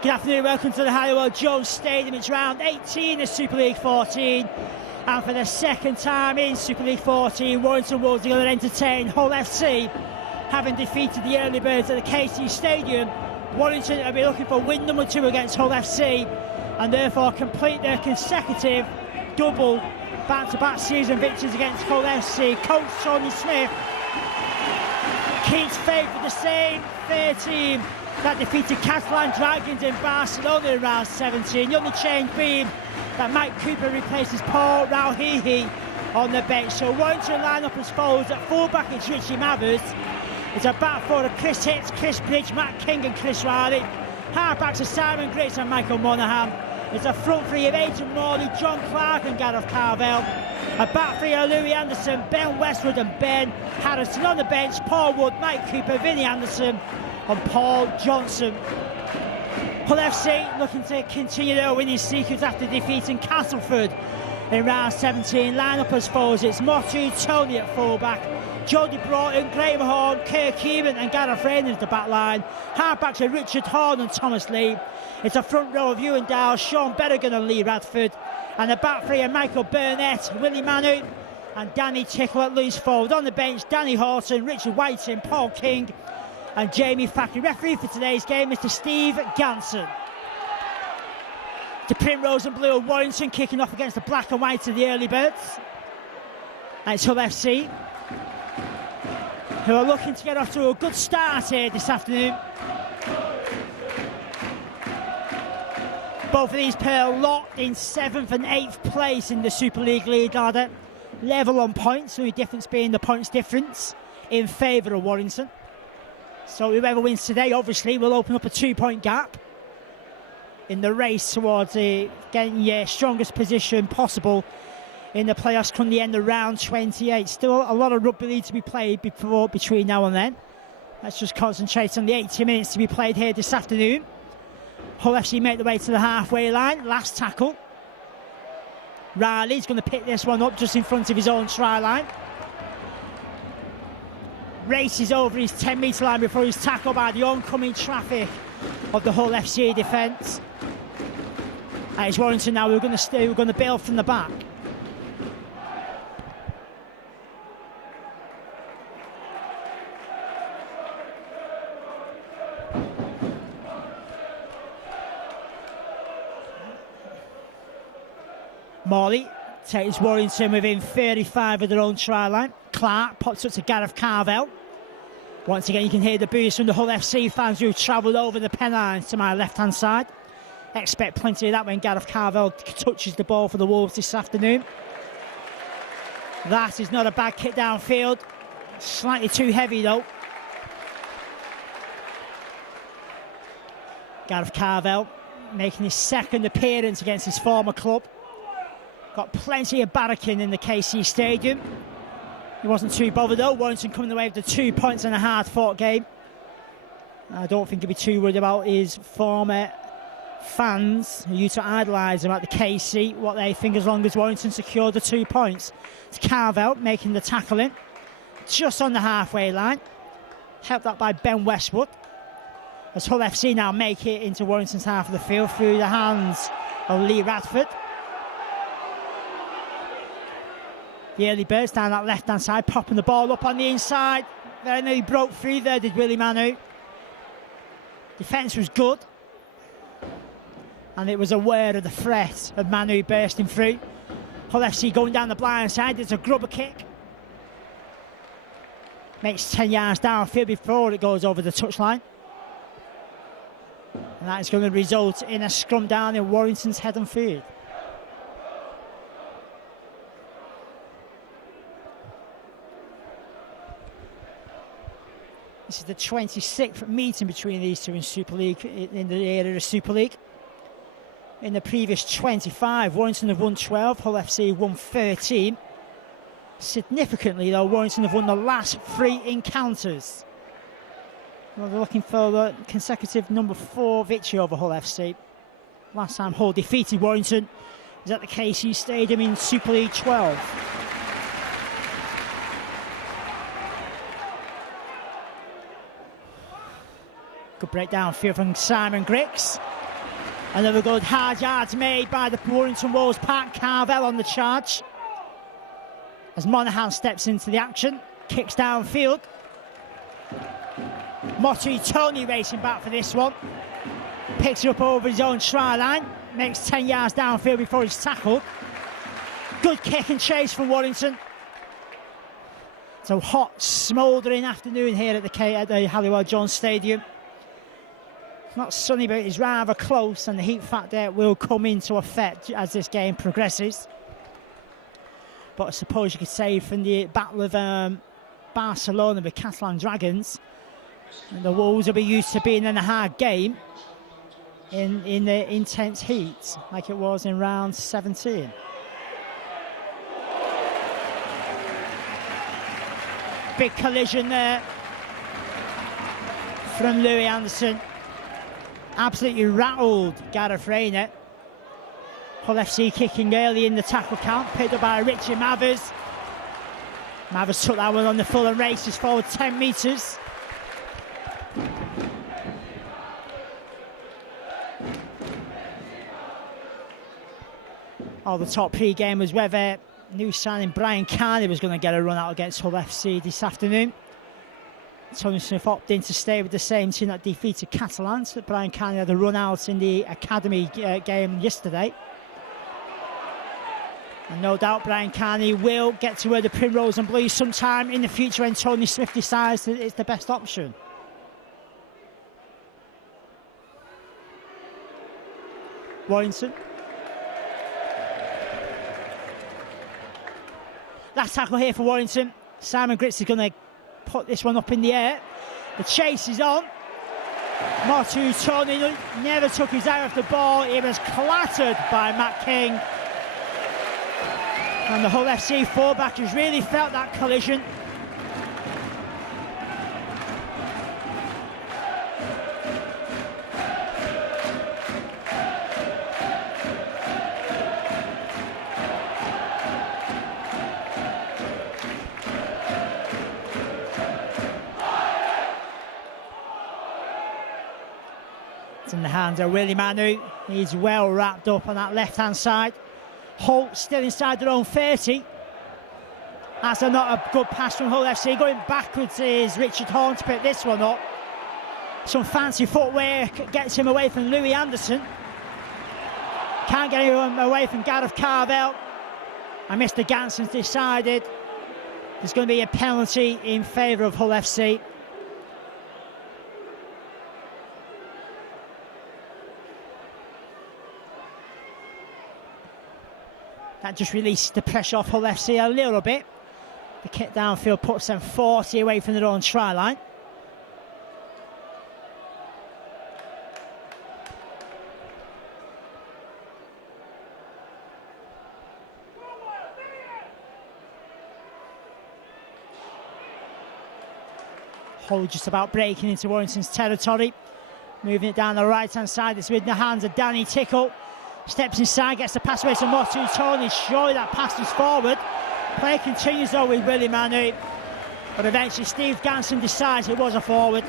Good afternoon, welcome to the Halliwell Jones Stadium. It's round 18 of Super League 14, and for the second time in Super League 14, Warrington Wolves are going to entertain Hull FC. Having defeated the early birds at the KC Stadium, Warrington will be looking for win number 2 against Hull FC, and therefore complete their consecutive double back-to-back season victories against Hull FC. Coach Tony Smith keeps faith with the same fair team that defeated Catalan Dragons in Barcelona in round 17. The only change being that Mike Cooper replaces Paul Rauhihi on the bench. So Warrington line up as follows. At full-back it's Richie Mathers. It's a back four of Chris Hicks, Chris Bridge, Matt King and Chris Riley. Half-backs are Simon Griggs and Michael Monaghan. It's a front three of Aidan Morley, John Clark and Gareth Carvel. A back three of Louis Anderson, Ben Westwood and Ben Harrison. On the bench, Paul Wood, Mike Cooper, Vinnie Anderson and Paul Johnson. Hull FC looking to continue their winning sequence after defeating Castleford in round 17. Line up as follows. It's Motu, Tony at fullback, Jody Broughton, Graham Horn, Kirk Keeman and Gareth Rayners the back line. Half-backs are Richard Horn and Thomas Lee. It's a front row of Ewan Dow, Sean Berrigan and Lee Radford. And the back three are Michael Burnett, Willie Manu and Danny Tickle at loose forward. On the bench, Danny Horton, Richard Whiting, Paul King and Jamie Fackery. Referee for today's game, Mr. Steve Ganson. The Primrose and Blue of Warrington kicking off against the black and white of the early birds. And it's Hull FC, who are looking to get off to a good start here this afternoon. Both of these pair are locked in 7th and 8th place in the Super League league ladder. Level on points, the only difference being the points difference in favour of Warrington. So whoever wins today, obviously, will open up a 2-point gap in the race towards getting your strongest position possible in the playoffs come the end of round 28. Still a lot of rugby league to be played between now and then. Let's just concentrate on the 80 minutes to be played here this afternoon. Hull FC make the way to the halfway line. Last tackle. Riley's going to pick this one up just in front of his own try line. Races over his 10-metre line before he's tackled by the oncoming traffic of the Hull FC defence. And it's Warrington now. We're going to bail from the back. Morley takes Warrington within 35 of their own try line. Clark pops up to Gareth Carvel. Once again, you can hear the boos from the Hull FC fans who've travelled over the pen line to my left-hand side. Expect plenty of that when Gareth Carvel touches the ball for the Wolves this afternoon. That is not a bad kick downfield. Slightly too heavy, though. Gareth Carvel making his second appearance against his former club. Got plenty of barracking in the KC Stadium. He wasn't too bothered though. Warrington coming away with the 2 points in a hard-fought game. I don't think he'll be too worried about his former fans who used to idolise him at the KC, what they think as long as Warrington secured the 2 points. It's Carvel making the tackle in, just on the halfway line. Helped out by Ben Westwood. As Hull FC now make it into Warrington's half of the field through the hands of Lee Radford. The early birds down that left-hand side, popping the ball up on the inside. Very nearly broke through there, did Willie Manu. Defence was good. And it was aware of the threat of Manu bursting through. Hull FC going down the blind side. There's a grubber kick. Makes 10 yards downfield before it goes over the touchline. And that is going to result in a scrum down in Warrington's head and field. This is the 26th meeting between these two in Super League, in the era of Super League. In the previous 25, Warrington have won 12, Hull FC won 13. Significantly, though, Warrington have won the last 3 encounters. Well, they're looking for the consecutive number 4 victory over Hull FC. Last time Hull defeated Warrington was at the KC Stadium in Super League 12. Good breakdown field from Simon Griggs. Another good hard yards made by the Warrington Wolves. Pat Carvel on the charge as Monaghan steps into the action, kicks downfield. Motu Tony racing back for this one, picks it up over his own try line, makes 10 yards downfield before he's tackled. Good kick and chase from Warrington. It's a hot, smouldering afternoon here at the Halliwell Jones Stadium. Not sunny, but it's rather close, and the heat factor will come into effect as this game progresses. But I suppose you could say from the Battle of Barcelona with Catalan Dragons, and the Wolves will be used to being in a hard game in the intense heat, like it was in round 17. Big collision there from Louis Anderson. Absolutely rattled Gareth Rayner. Hull FC kicking early in the tackle count, picked up by Richie Mathers. Mathers took that one on the full and races forward 10 metres. The top pre-game was whether new signing Brian Carney was going to get a run out against Hull FC this afternoon. Tony Smith opted in to stay with the same team that defeated Catalans. Brian Carney had a run out in the academy game yesterday. And no doubt Brian Carney will get to wear the Primrose and Blues sometime in the future when Tony Smith decides that it's the best option. Warrington. Last tackle here for Warrington. Simon Gritz is going to put this one up in the air. The chase is on. Motu Tony never took his eye off the ball. He was clattered by Matt King. And the Hull FC fullback has really felt that collision. It's in the hands of Willie Manu. He's well wrapped up on that left-hand side. Hull still inside their own 30. That's not a good pass from Hull FC. Going backwards is Richard Horn to pick this one up. Some fancy footwork gets him away from Louis Anderson. Can't get him away from Gareth Carvel. And Mr. Ganson's decided there's going to be a penalty in favour of Hull FC. That just releases the pressure off Hull FC a little bit. The kick downfield puts them 40 away from their own try line. Hull just about breaking into Warrington's territory. Moving it down the right-hand side. It's with the hands of Danny Tickle. Steps inside, gets the pass away to Motu Tony. Surely that pass was forward. Play continues though with Willie Manu. But eventually Steve Ganson decides it was a forward.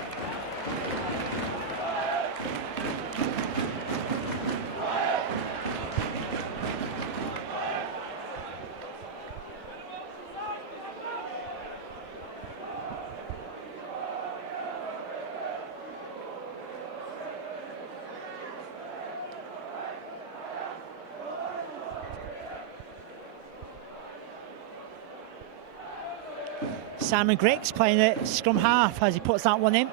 Simon Griggs playing the scrum half as he puts that one in.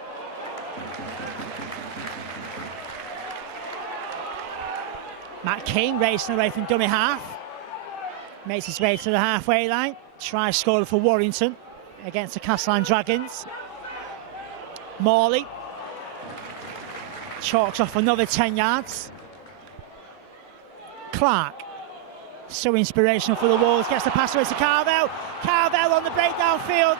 Matt King racing away from dummy half. Makes his way to the halfway line. Try scorer for Warrington against the Catalan Dragons. Morley chalks off another 10 yards. Clark. So inspirational for the Wolves. Gets the pass away to Carvel. Carvel on the breakdown field.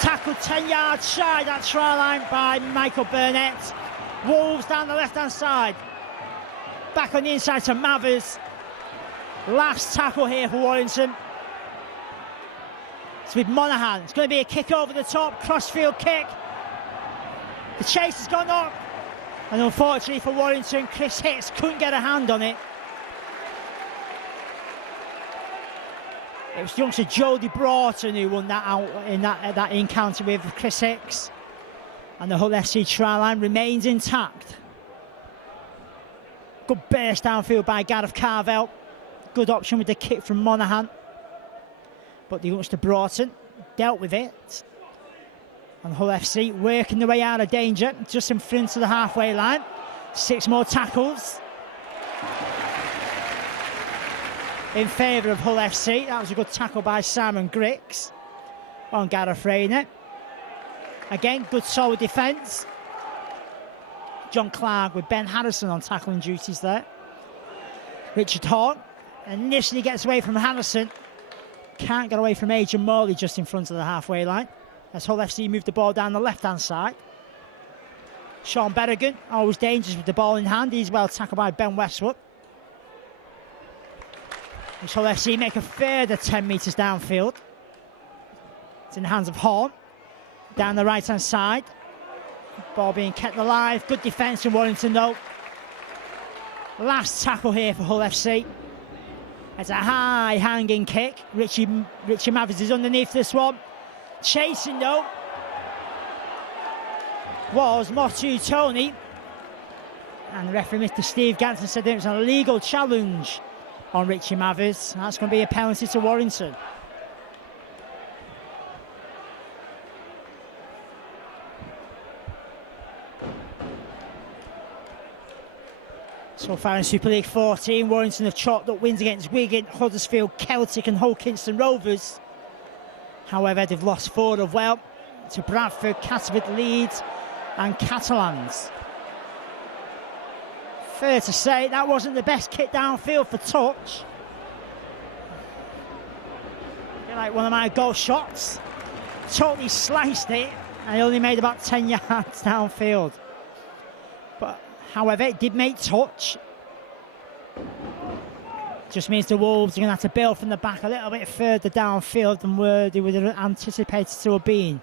Tackled 10 yards shy that try line by Michael Burnett. Wolves down the left-hand side. Back on the inside to Mathers. Last tackle here for Warrington. It's with Monaghan. It's going to be a kick over the top. Crossfield kick. The chase has gone up. And unfortunately for Warrington, Chris Hicks couldn't get a hand on it. It was youngster Jody Broughton who won that out in that encounter with Chris Hicks. And the Hull FC try line remains intact. Good burst downfield by Gareth Carvell. Good option with the kick from Monaghan. But the youngster Broughton dealt with it. And Hull FC working their way out of danger, just in front of the halfway line. 6 more tackles in favour of Hull FC. That was a good tackle by Simon Griggs on Gareth Rayner. Again, good solid defence. John Clark with Ben Harrison on tackling duties there. Richard Horn initially gets away from Harrison. Can't get away from Adrian Morley just in front of the halfway line. As Hull FC move the ball down the left-hand side. Sean Berrigan, always dangerous with the ball in hand. He's well tackled by Ben Westwood. As Hull FC make a further 10 metres downfield. It's in the hands of Horn. Down the right-hand side. Ball being kept alive. Good defence from Warrington though. Last tackle here for Hull FC. It's a high hanging kick. Richie Mathers is underneath this one. Chasing though was Motu Tony. And the referee, Mr. Steve Ganson, said that it was an illegal challenge on Richie Mathers. That's going to be a penalty to Warrington. So far in Super League 14, Warrington have chalked up wins against Wigan, Huddersfield, Celtic and Hull Kingston Rovers. However, they've lost 4 of well to Bradford, Catford, Leeds and Catalans. Fair to say, that wasn't the best kick downfield for touch. Like one of my goal shots. Totally sliced it and he only made about 10 yards downfield. But however, it did make touch. Just means the Wolves are going to have to build from the back a little bit further downfield than where they would have anticipated to have been.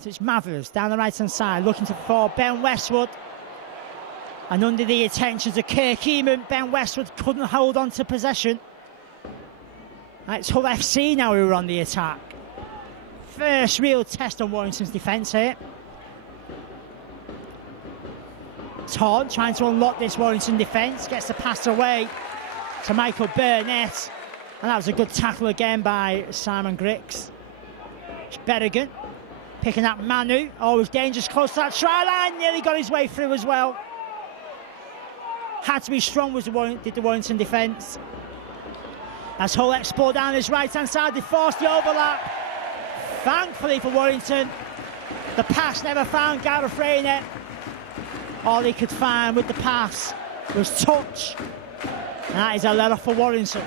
So it's Mathers down the right-hand side, looking for Ben Westwood. And under the attentions of Kirk Eamon, Ben Westwood couldn't hold on to possession. It's Hull FC now who are on the attack. First real test on Warrington's defence here. Todd trying to unlock this Warrington defence, gets the pass away to Michael Burnett, and that was a good tackle again by Simon Griggs. Berrigan picking up Manu, always dangerous close to that try line, nearly got his way through as well. Had to be strong was did the Warrington defence. As Hull explore down his right hand side, they forced the overlap. Thankfully for Warrington, the pass never found Gareth Rayner. All he could find with the pass was touch. And that is a let off for Warrington.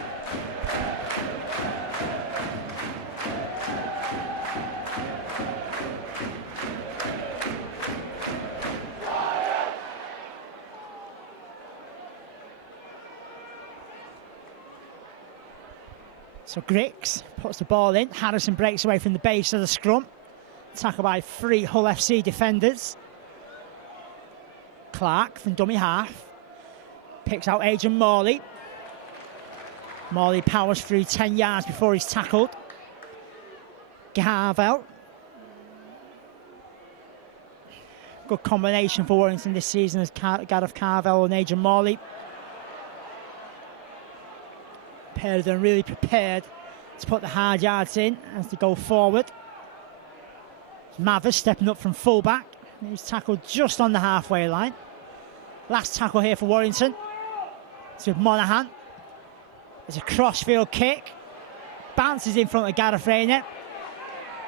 So Griggs puts the ball in. Harrison breaks away from the base of the scrum. Tackled by 3 Hull FC defenders. Clark from dummy half. Picks out Adrian Morley. Morley powers through 10 yards before he's tackled. Carvell. Good combination for Warrington this season as Gareth Carvell and Adrian Morley. Pair of them really prepared to put the hard yards in as they go forward. Mathers stepping up from fullback. He's tackled just on the halfway line. Last tackle here for Warrington. It's with Monaghan. It's a crossfield kick. Bounces in front of Gareth Rayner.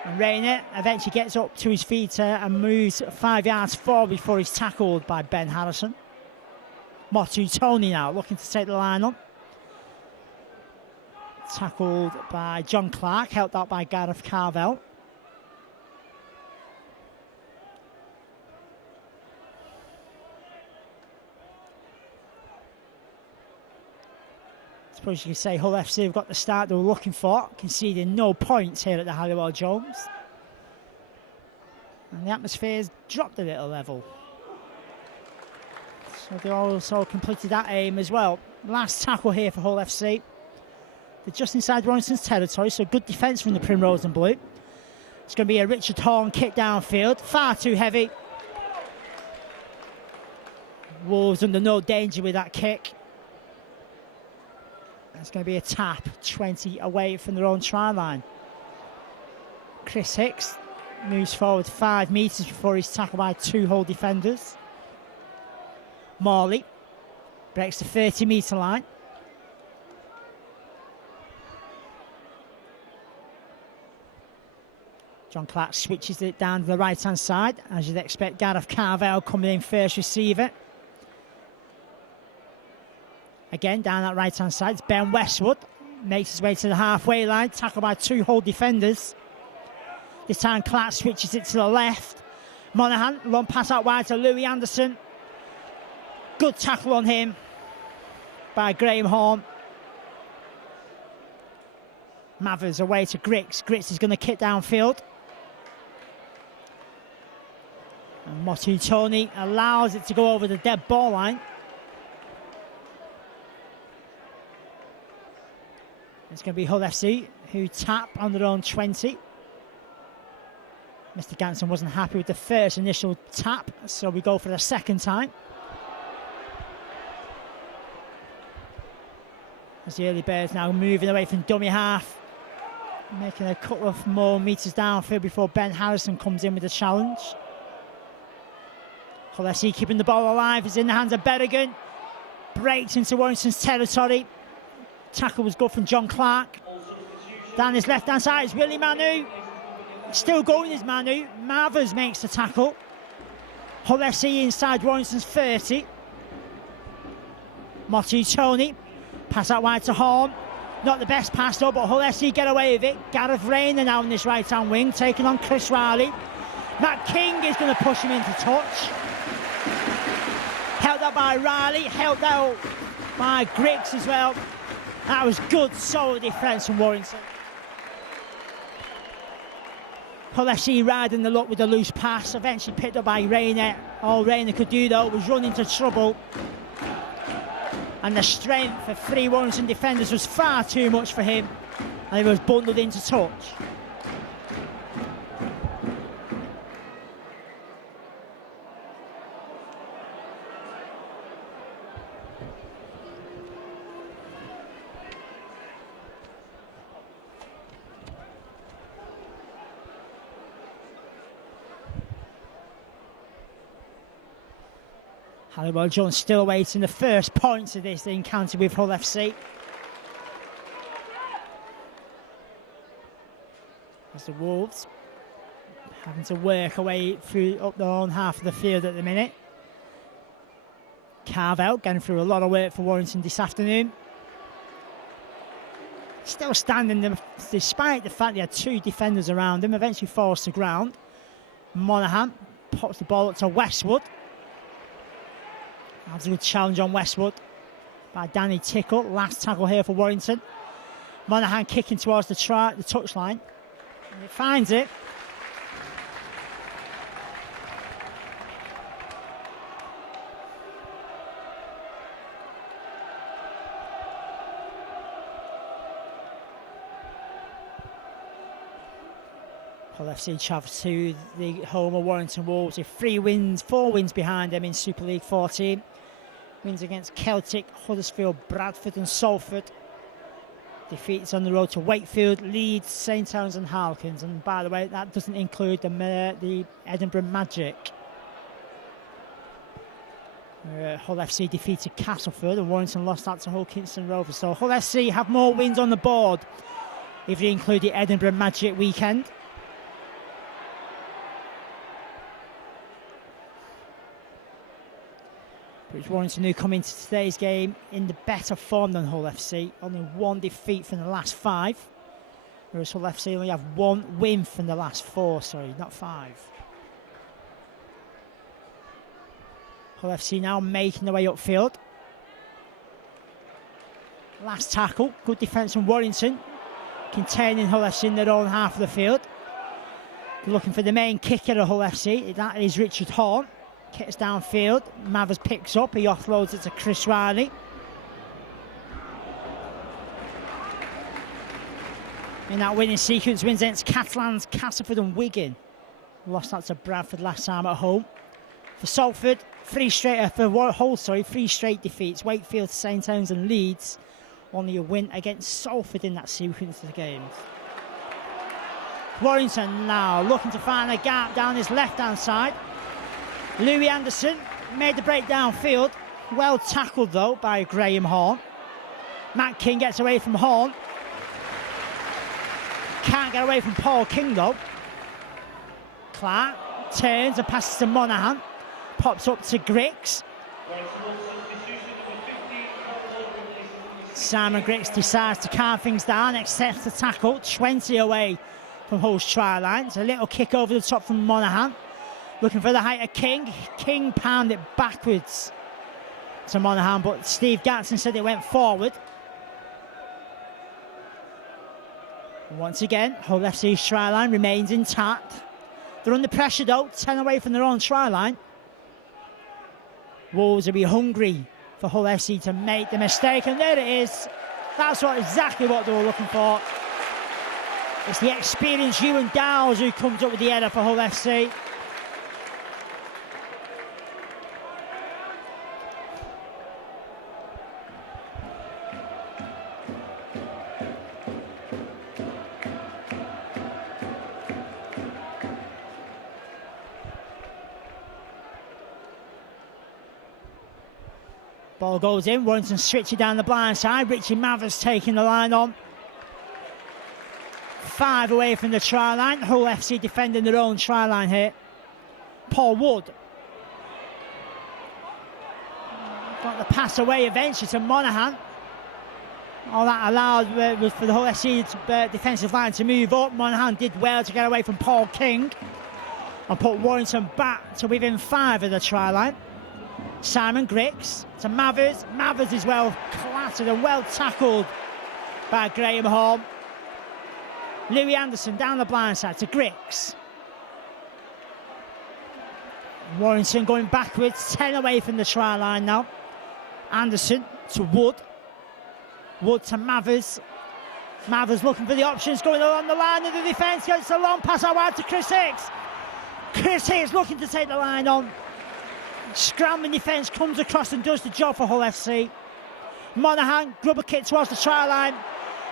And Rayner eventually gets up to his feet and moves 5 yards forward before he's tackled by Ben Harrison. Motu Tony now looking to take the line on. Tackled by John Clark, helped out by Gareth Carvell. I suppose you could say Hull FC have got the start they were looking for, conceding no points here at the Halliwell Jones. And the atmosphere's dropped a little level. So they also completed that aim as well. Last tackle here for Hull FC. They're just inside Warrington's territory, so good defence from the Primrose and Blue. It's going to be a Richard Horn kick downfield, far too heavy. Wolves under no danger with that kick. It's going to be a tap, 20 away from their own try line. Chris Hicks moves forward 5 metres before he's tackled by 2 Hull defenders. Morley breaks the 30-metre line. John Clark switches it down to the right-hand side, as you'd expect. Gareth Carvel coming in first receiver. Again, down that right-hand side, it's Ben Westwood. Makes his way to the halfway line, tackled by 2 Hull defenders. This time Clark switches it to the left. Monaghan, long pass out wide to Louis Anderson. Good tackle on him by Graham Horn. Mathers away to Griggs. Griggs is going to kick downfield. And Motu Tony allows it to go over the dead ball line. It's going to be Hull FC who tap on their own 20. Mr. Ganson wasn't happy with the first initial tap, so we go for the second time. As the early birds now moving away from dummy half, making a couple of more metres downfield before Ben Harrison comes in with a challenge. Hull FC keeping the ball alive. It's in the hands of Berrigan. Breaks into Warrington's territory. Tackle was good from John Clark. Down his left-hand side is Willie Manu. Still going is Manu. Mathers makes the tackle. Hull FC inside Warrington's 30. Motu Tony. Pass out wide to Horn. Not the best pass though, but Hull FC get away with it. Gareth Rayner now on this right-hand wing, taking on Chris Riley. Matt King is going to push him into touch. Held out by Riley, held out by Griggs as well. That was good, solid defence from Warrington. Hull FC riding the luck with a loose pass, eventually picked up by Rayner. All Rayner could do though was run into trouble. And the strength of 3 Warrington defenders was far too much for him, and he was bundled into touch. Halliwell Jones still awaiting the first points of this encounter with Hull FC. As the Wolves having to work away through up their own half of the field at the minute. Carvel getting through a lot of work for Warrington this afternoon. Still standing despite the fact they had 2 defenders around him, eventually falls to ground. Monaghan pops the ball up to Westwood. That was a good challenge on Westwood by Danny Tickle. Last tackle here for Warrington. Monaghan kicking towards the touchline. And it finds it. Hull FC travel to the home of Warrington Wolves with 4 wins behind them in Super League 14. Wins against Celtic, Huddersfield, Bradford and Salford. Defeats on the road to Wakefield, Leeds, St Helens and Harlequins. And by the way, that doesn't include the Edinburgh Magic. Hull FC defeated Castleford and Warrington lost that to Hull Kingston Rovers. So Hull FC have more wins on the board if you include the Edinburgh Magic weekend. Which Warrington who come into today's game in the better form than Hull FC. Only 1 defeat from the last 5. Whereas Hull FC only have 1 win from the last 4, sorry, not 5. Hull FC now making their way upfield. Last tackle, good defence from Warrington. Containing Hull FC in their own half of the field. Looking for the main kicker of Hull FC, that is Richard Horn. Kits downfield. Mathers picks up. He offloads it to Chris Riley. In that winning sequence, wins against Catalans, Castleford and Wigan. Lost that to Bradford last time at home. For Salford, three straight defeats. Wakefield, St Helens and Leeds. Only a win against Salford in that sequence of the games. Warrington now looking to find a gap down his left-hand side. Louis Anderson made the break downfield. Well tackled though by Graham Horn. Matt King gets away from Horn. Can't get away from Paul King though. Clark turns and passes to Monaghan. Pops up to Griggs. Simon Griggs decides to calm things down, accepts the tackle, 20 away from Hull's try line. It's a little kick over the top from Monaghan. Looking for the height of King. King pounded it backwards to Monaghan, but Steve Gatson said it went forward. Once again, Hull FC's try line remains intact. They're under pressure though, 10 away from their own try line. Wolves will be hungry for Hull FC to make the mistake, and there it is. That's exactly what they were looking for. It's the experienced Ewan Dowles who comes up with the header for Hull FC. Ball goes in, Warrington switching down the blind side. Richie Mathers taking the line on. 5 away from the try line. Hull FC defending their own try line here. Paul Wood. Got the pass away eventually to Monaghan. All that allowed was for the Hull FC defensive line to move up. Monaghan did well to get away from Paul King and put Warrington back to within 5 of the try line. Simon Griggs to Mathers. Mathers is well clattered and well tackled by Graham Horn. Louis Anderson down the blind side to Griggs. Warrington going backwards, 10 away from the try line now. Anderson to Wood. Wood to Mathers. Mathers looking for the options, going along the line of the defence. Gets a long pass out wide to Chris Hicks. Chris Hicks looking to take the line on. Scrambling defence comes across and does the job for Hull FC. Monaghan, grubber kick towards the try line.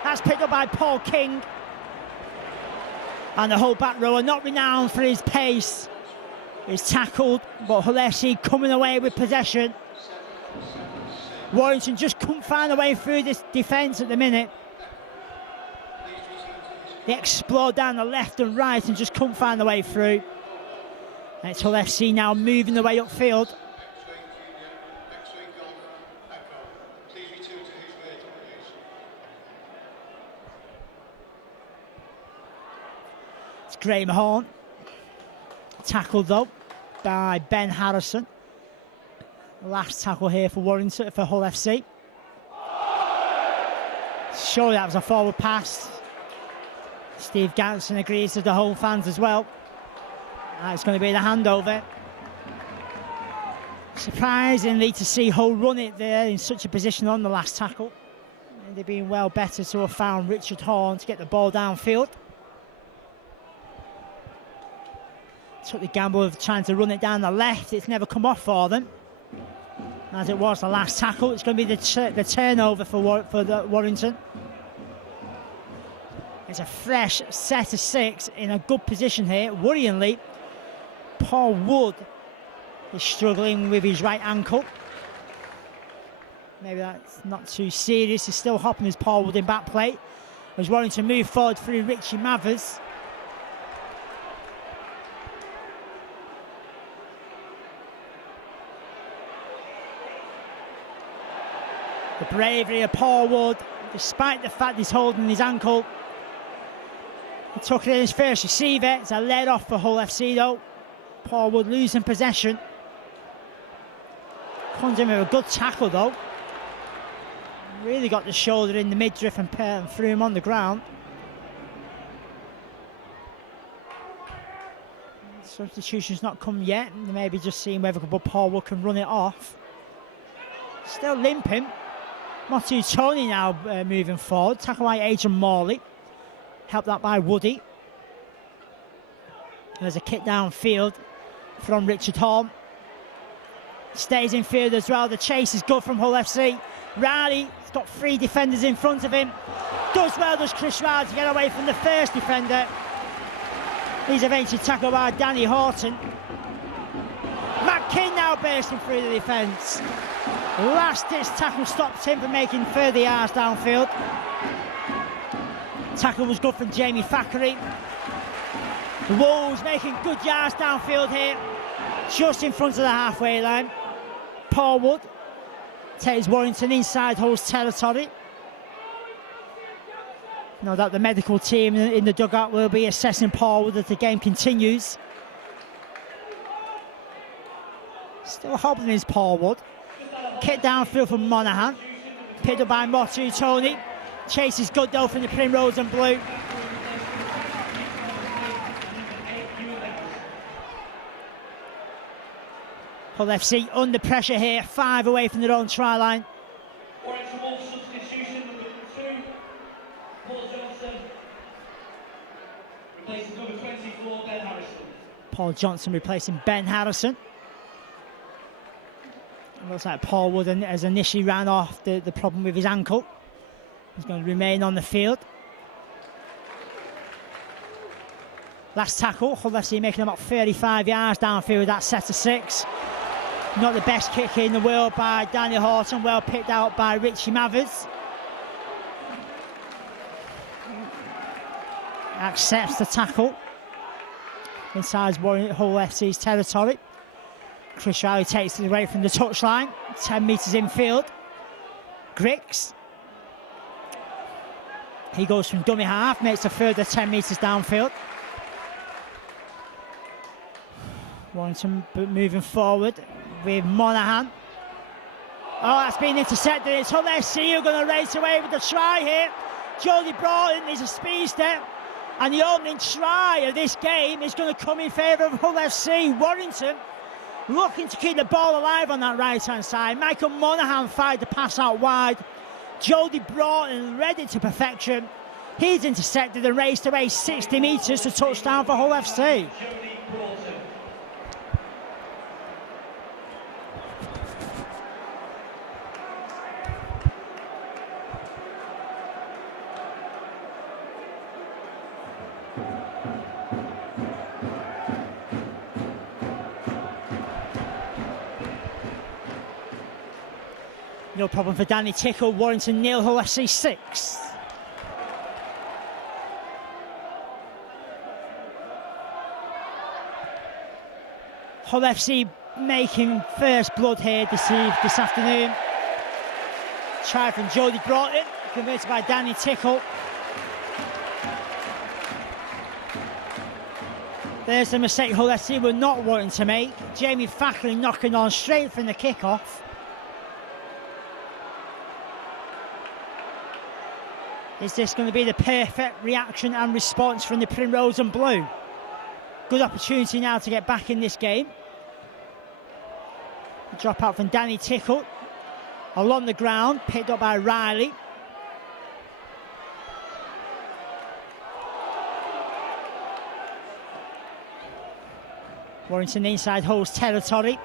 That's picked up by Paul King. And the Hull back row are not renowned for his pace. He's tackled, but Hull FC coming away with possession. Warrington just couldn't find a way through this defence at the minute. They explode down the left and right and just couldn't find a way through. And it's Hull FC now moving the way upfield. It's Graham Horn. Tackled though by Ben Harrison. Last tackle here for Warrington, for Hull FC. Surely that was a forward pass. Steve Ganson agrees with the Hull fans as well. It's going to be the handover. Surprisingly to see Hull run it there in such a position on the last tackle. And they've been well better to have found Richard Horn to get the ball downfield. Took the gamble of trying to run it down the left. It's never come off for them. As it was the last tackle, it's going to be the turnover for Warrington. It's a fresh set of 6 in a good position here. Worryingly, Paul Wood is struggling with his right ankle. Maybe that's not too serious. He's still hopping as Paul Wood in back plate. As Warrington move forward through Richie Mathers. The bravery of Paul Wood, despite the fact he's holding his ankle. He took it in his first receiver. It's a lead off for Hull FC though. Paul Wood losing possession. Comes in with a good tackle though. Really got the shoulder in the midriff and threw him on the ground. Substitution's not come yet. Maybe just seeing whether Paul Wood can run it off. Still limping. Motu Tony now moving forward. Tackle by Adrian Morley. Helped that by Woody. There's a kick downfield from Richard Horn. Stays in field as well. The chase is good from Hull FC. Riley's got 3 defenders in front of him. Does well, does Chris Riley, to get away from the first defender. He's eventually tackled by Danny Horton. Matt King now bursting through the defence. Last ditch tackle stops him from making further yards downfield. Tackle was good from Jamie Thackeray. The Wolves making good yards downfield here, just in front of the halfway line. Paul Wood takes Warrington inside Hull's territory. No doubt the medical team in the dugout will be assessing Paul Wood as the game continues. Still hobbling is Paul Wood. Kick downfield from Monaghan. Picked up by Motu Tony. Chase is good though from the Primrose and Blue. Hull FC under pressure here, 5 away from their own try line. Warrington Wolves substitution number 2, Paul Johnson, replacing number 24, Ben Harrison. Paul Johnson replacing Ben Harrison. It looks like Paul Wood has initially ran off the problem with his ankle. He's going to remain on the field. Last tackle, Hull FC making about 35 yards downfield, that set of 6. Not the best kick in the world by Daniel Horton, well picked out by Richie Mathers. Accepts the tackle inside Hull FC's territory. Chris Riley takes it away from the touchline, 10 metres infield. Griggs. He goes from dummy half, makes a further 10 metres downfield. Warrington moving forward with Monaghan. Oh, that's been intercepted. It's Hull FC who are going to race away with the try here. Jody Broughton is a speedster, and the opening try of this game is going to come in favour of Hull FC. Warrington looking to keep the ball alive on that right-hand side. Michael Monaghan fired the pass out wide. Jody Broughton ready to perfection. He's intercepted and raced away 60 metres to touchdown for Hull FC. No problem for Danny Tickle. Warrington 0, Hull FC 6. Hull FC making first blood here this afternoon. Try from Jody Broughton, converted by Danny Tickle. There's a mistake Hull FC were not wanting to make. Jamie Thackeray knocking on straight from the kickoff. Is this going to be the perfect reaction and response from the Primrose and Blue? Good opportunity now to get back in this game. A drop out from Danny Tickle. Along the ground, picked up by Riley. Warrington inside Hull's territory.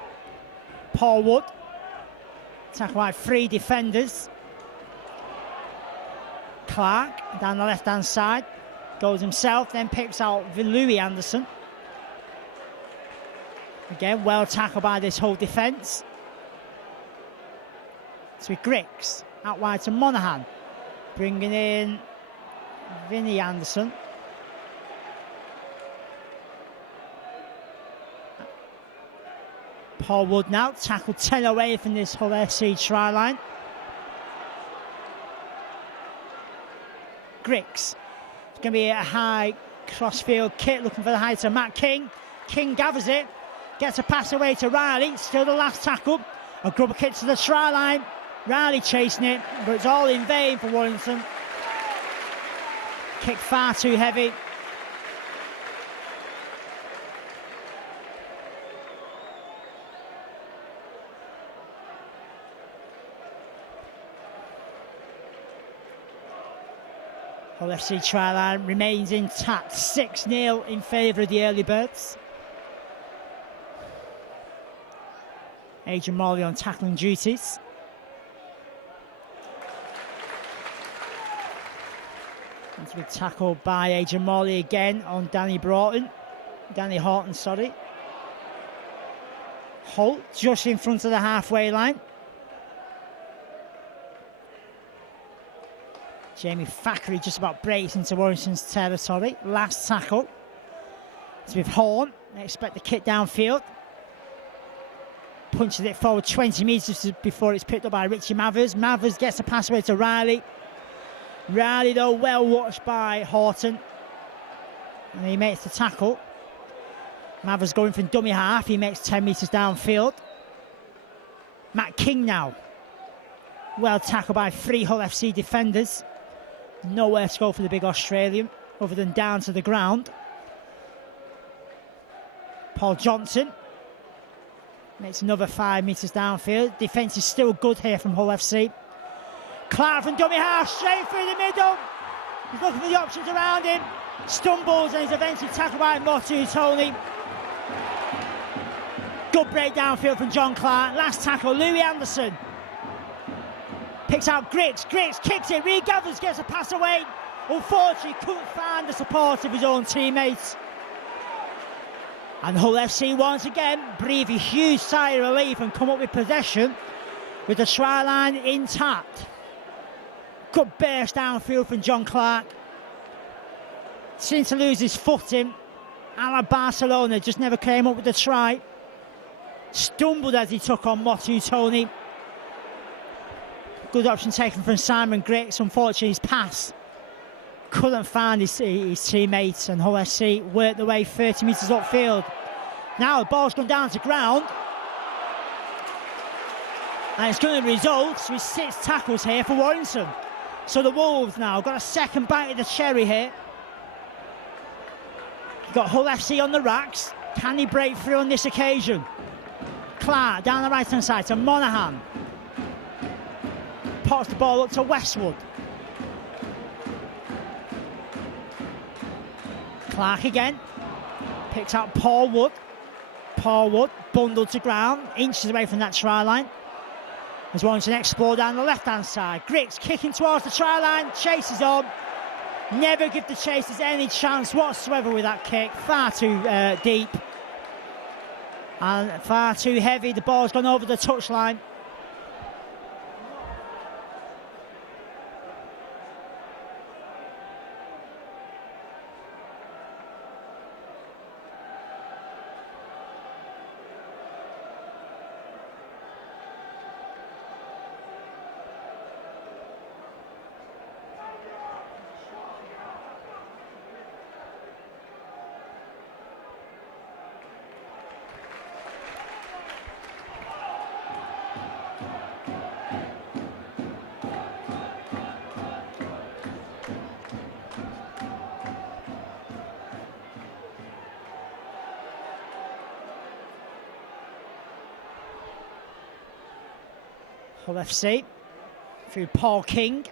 Paul Wood. Tackled by 3 defenders. Clark down the left-hand side, goes himself, then picks out Louis Anderson. Again, well tackled by this whole defence. It's with Griggs, out wide to Monaghan, bringing in Vinnie Anderson. Paul Wood now, tackled 10 away from this Hull FC try line. Griggs. It's going to be a high crossfield kick, looking for the height of Matt King. King gathers it, gets a pass away to Riley. Still the last tackle. A grubber kick to the try line. Riley chasing it, but it's all in vain for Warrington. Kick far too heavy. Hull FC try line remains intact, 6-0 in favour of the early birds. Adrian Morley on tackling duties. It's been tackled by Adrian Morley again on Danny Horton, sorry. Holt just in front of the halfway line. Jamie Thackeray just about breaks into Warrington's territory. Last tackle. It's with Horn. They expect the kick downfield. Punches it forward 20 metres before it's picked up by Richie Mathers. Mathers gets a pass away to Riley. Riley, though, well watched by Horton. And he makes the tackle. Mathers going from dummy half. He makes 10 metres downfield. Matt King now. Well tackled by 3 Hull FC defenders. Nowhere to go for the big Australian other than down to the ground. Paul Johnson makes another 5 metres downfield. Defence is still good here from Hull FC. Clark from dummy half, straight through the middle. He's looking for the options around him. Stumbles and is eventually tackled by Motu Tony. Good break downfield from John Clark. Last tackle, Louis Anderson. Picks out Griggs kicks it, regathers, gets a pass away. Unfortunately, couldn't find the support of his own teammates. And Hull FC once again breathe a huge sigh of relief and come up with possession with the try line intact. Good burst downfield from John Clark. Seemed to lose his footing. A la Barcelona, just never came up with the try. Stumbled as he took on Motu Tony. Good option taken from Simon Griggs. Unfortunately, his pass couldn't find his teammates, and Hull FC worked their way 30 metres upfield. Now the ball's gone down to ground. And it's going to result with 6 tackles here for Warrington. So the Wolves now got a second bite of the cherry here. You've got Hull FC on the racks. Can he break through on this occasion? Clark down the right-hand side to Monaghan. Pots the ball up to Westwood. Clark again. Picks out Paul Wood. Paul Wood bundled to ground, inches away from that try line. As Warrington explore down the left-hand side. Griggs kicking towards the try line, chases on. Never give the chasers any chance whatsoever with that kick. Far too deep. And far too heavy. The ball's gone over the touchline. Hull FC through Paul King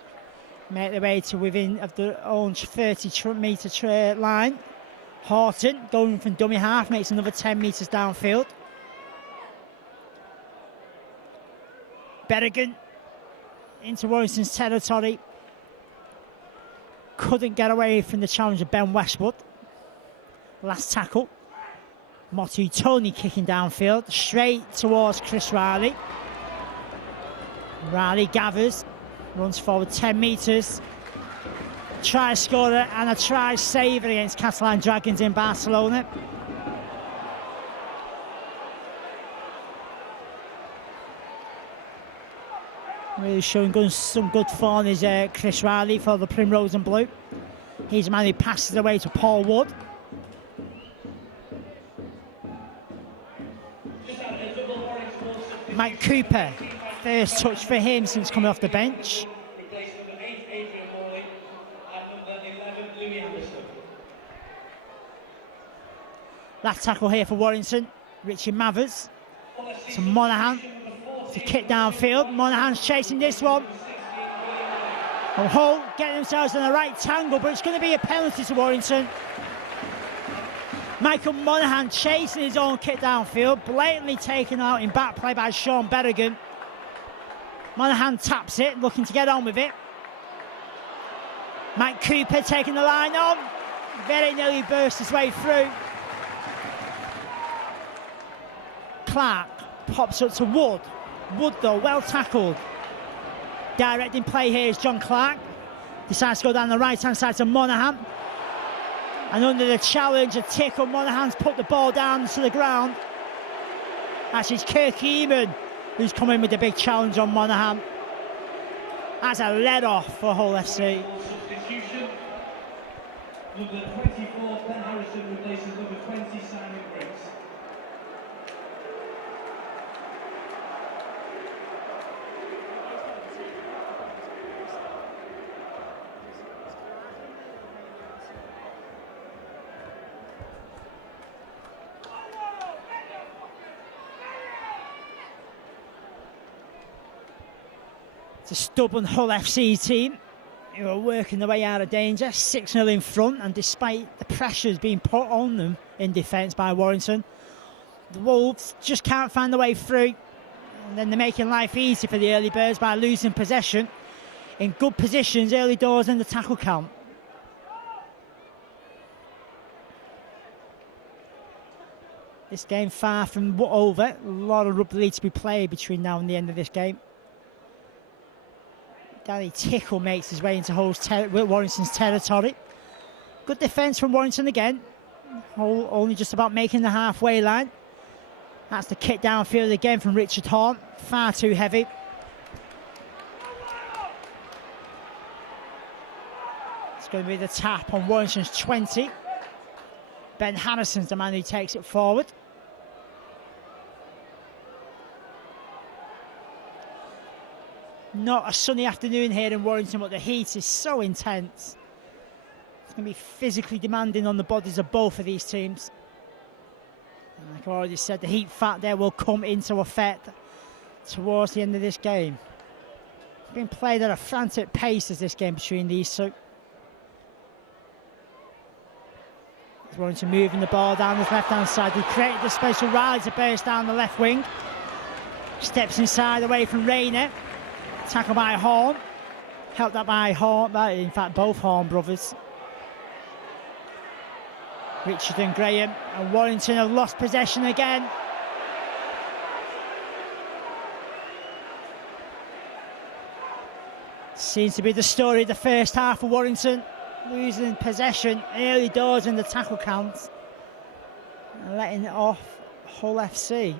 make their way to within of their own 30 metre line. Horton going from dummy half makes another 10 metres downfield. Berrigan into Warrington's territory. Couldn't get away from the challenge of Ben Westwood. Last tackle. Motu Tony kicking downfield straight towards Chris Riley. Riley gathers, runs forward 10 metres. Try scorer and a try saver against Catalan Dragons in Barcelona. Really showing some good form is Chris Riley for the Primrose and Blue. He's the man who passes away to Paul Wood. Mike Cooper, first touch for him since coming off the bench. Last tackle here for Warrington. Richie Mathers to Monaghan to kick downfield. Monaghan's chasing this one. And Hull getting themselves in the right tangle, but it's going to be a penalty to Warrington. Michael Monaghan chasing his own kick downfield, blatantly taken out in back play by Sean Berrigan. Monaghan taps it, looking to get on with it. Mike Cooper taking the line on, very nearly burst his way through. Clark pops up to Wood. Wood though, well tackled. Directing play here is John Clark. Decides to go down the right hand side to Monaghan. And under the challenge, a tickle, Monaghan's put the ball down to the ground. That's his Kirk Eamon who's coming with the big challenge on Monaghan. That's a let off for Hull FC. Substitution. Number 24, Ben Harrison replaces number 20, Simon Briggs. It's a stubborn Hull FC team who are working their way out of danger, 6-0 in front, and despite the pressures being put on them in defence by Warrington, the Wolves just can't find their way through, and then they're making life easy for the early birds by losing possession in good positions early doors in the tackle count. This game far from over, a lot of rugby league to be played between now and the end of this game. Danny Tickle makes his way into Warrington's territory. Good defence from Warrington again. Hull only just about making the halfway line. That's the kick downfield again from Richard Horn. Far too heavy. It's going to be the tap on Warrington's 20. Ben Harrison's the man who takes it forward. Not a sunny afternoon here in Warrington, but the heat is so intense. It's going to be physically demanding on the bodies of both of these teams. And like I already said, the heat factor there will come into effect towards the end of this game. It's been played at a frantic pace as this game between these two. Warrington moving the ball down his left-hand side. He created the space for Riley to burst down the left wing. Steps inside away from Rayner. Tackle by Horn. Helped out by Horn, in fact both Horn brothers. Richard and Graham, and Warrington have lost possession again. Seems to be the story of the first half of Warrington. Losing possession early doors in the tackle counts and letting it off Hull FC.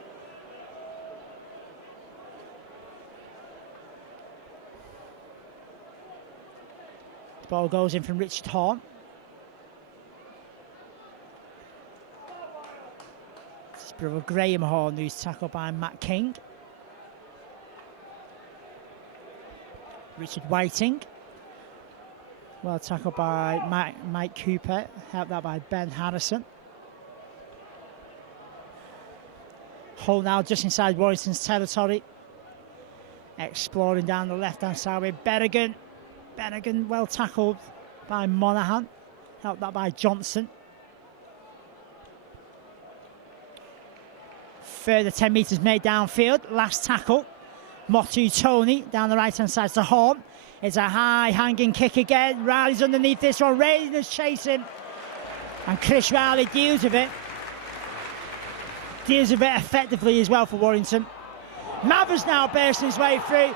The ball goes in from Richard Horn. It's his brother Graham Horn who's tackled by Matt King. Richard Whiting. Well tackled by Mike Cooper, helped out by Ben Harrison. Hull now just inside Warrington's territory. Exploring down the left-hand side with Berrigan. Berrigan well tackled by Monaghan, helped out by Johnson. Further 10 metres made downfield, last tackle. Motu Tony down the right-hand side to Horn. It's a high hanging kick again. Riley's underneath this one. Rainer's chasing. And Chris Riley deals with it. Deals with it effectively as well for Warrington. Mathers now bursting his way through.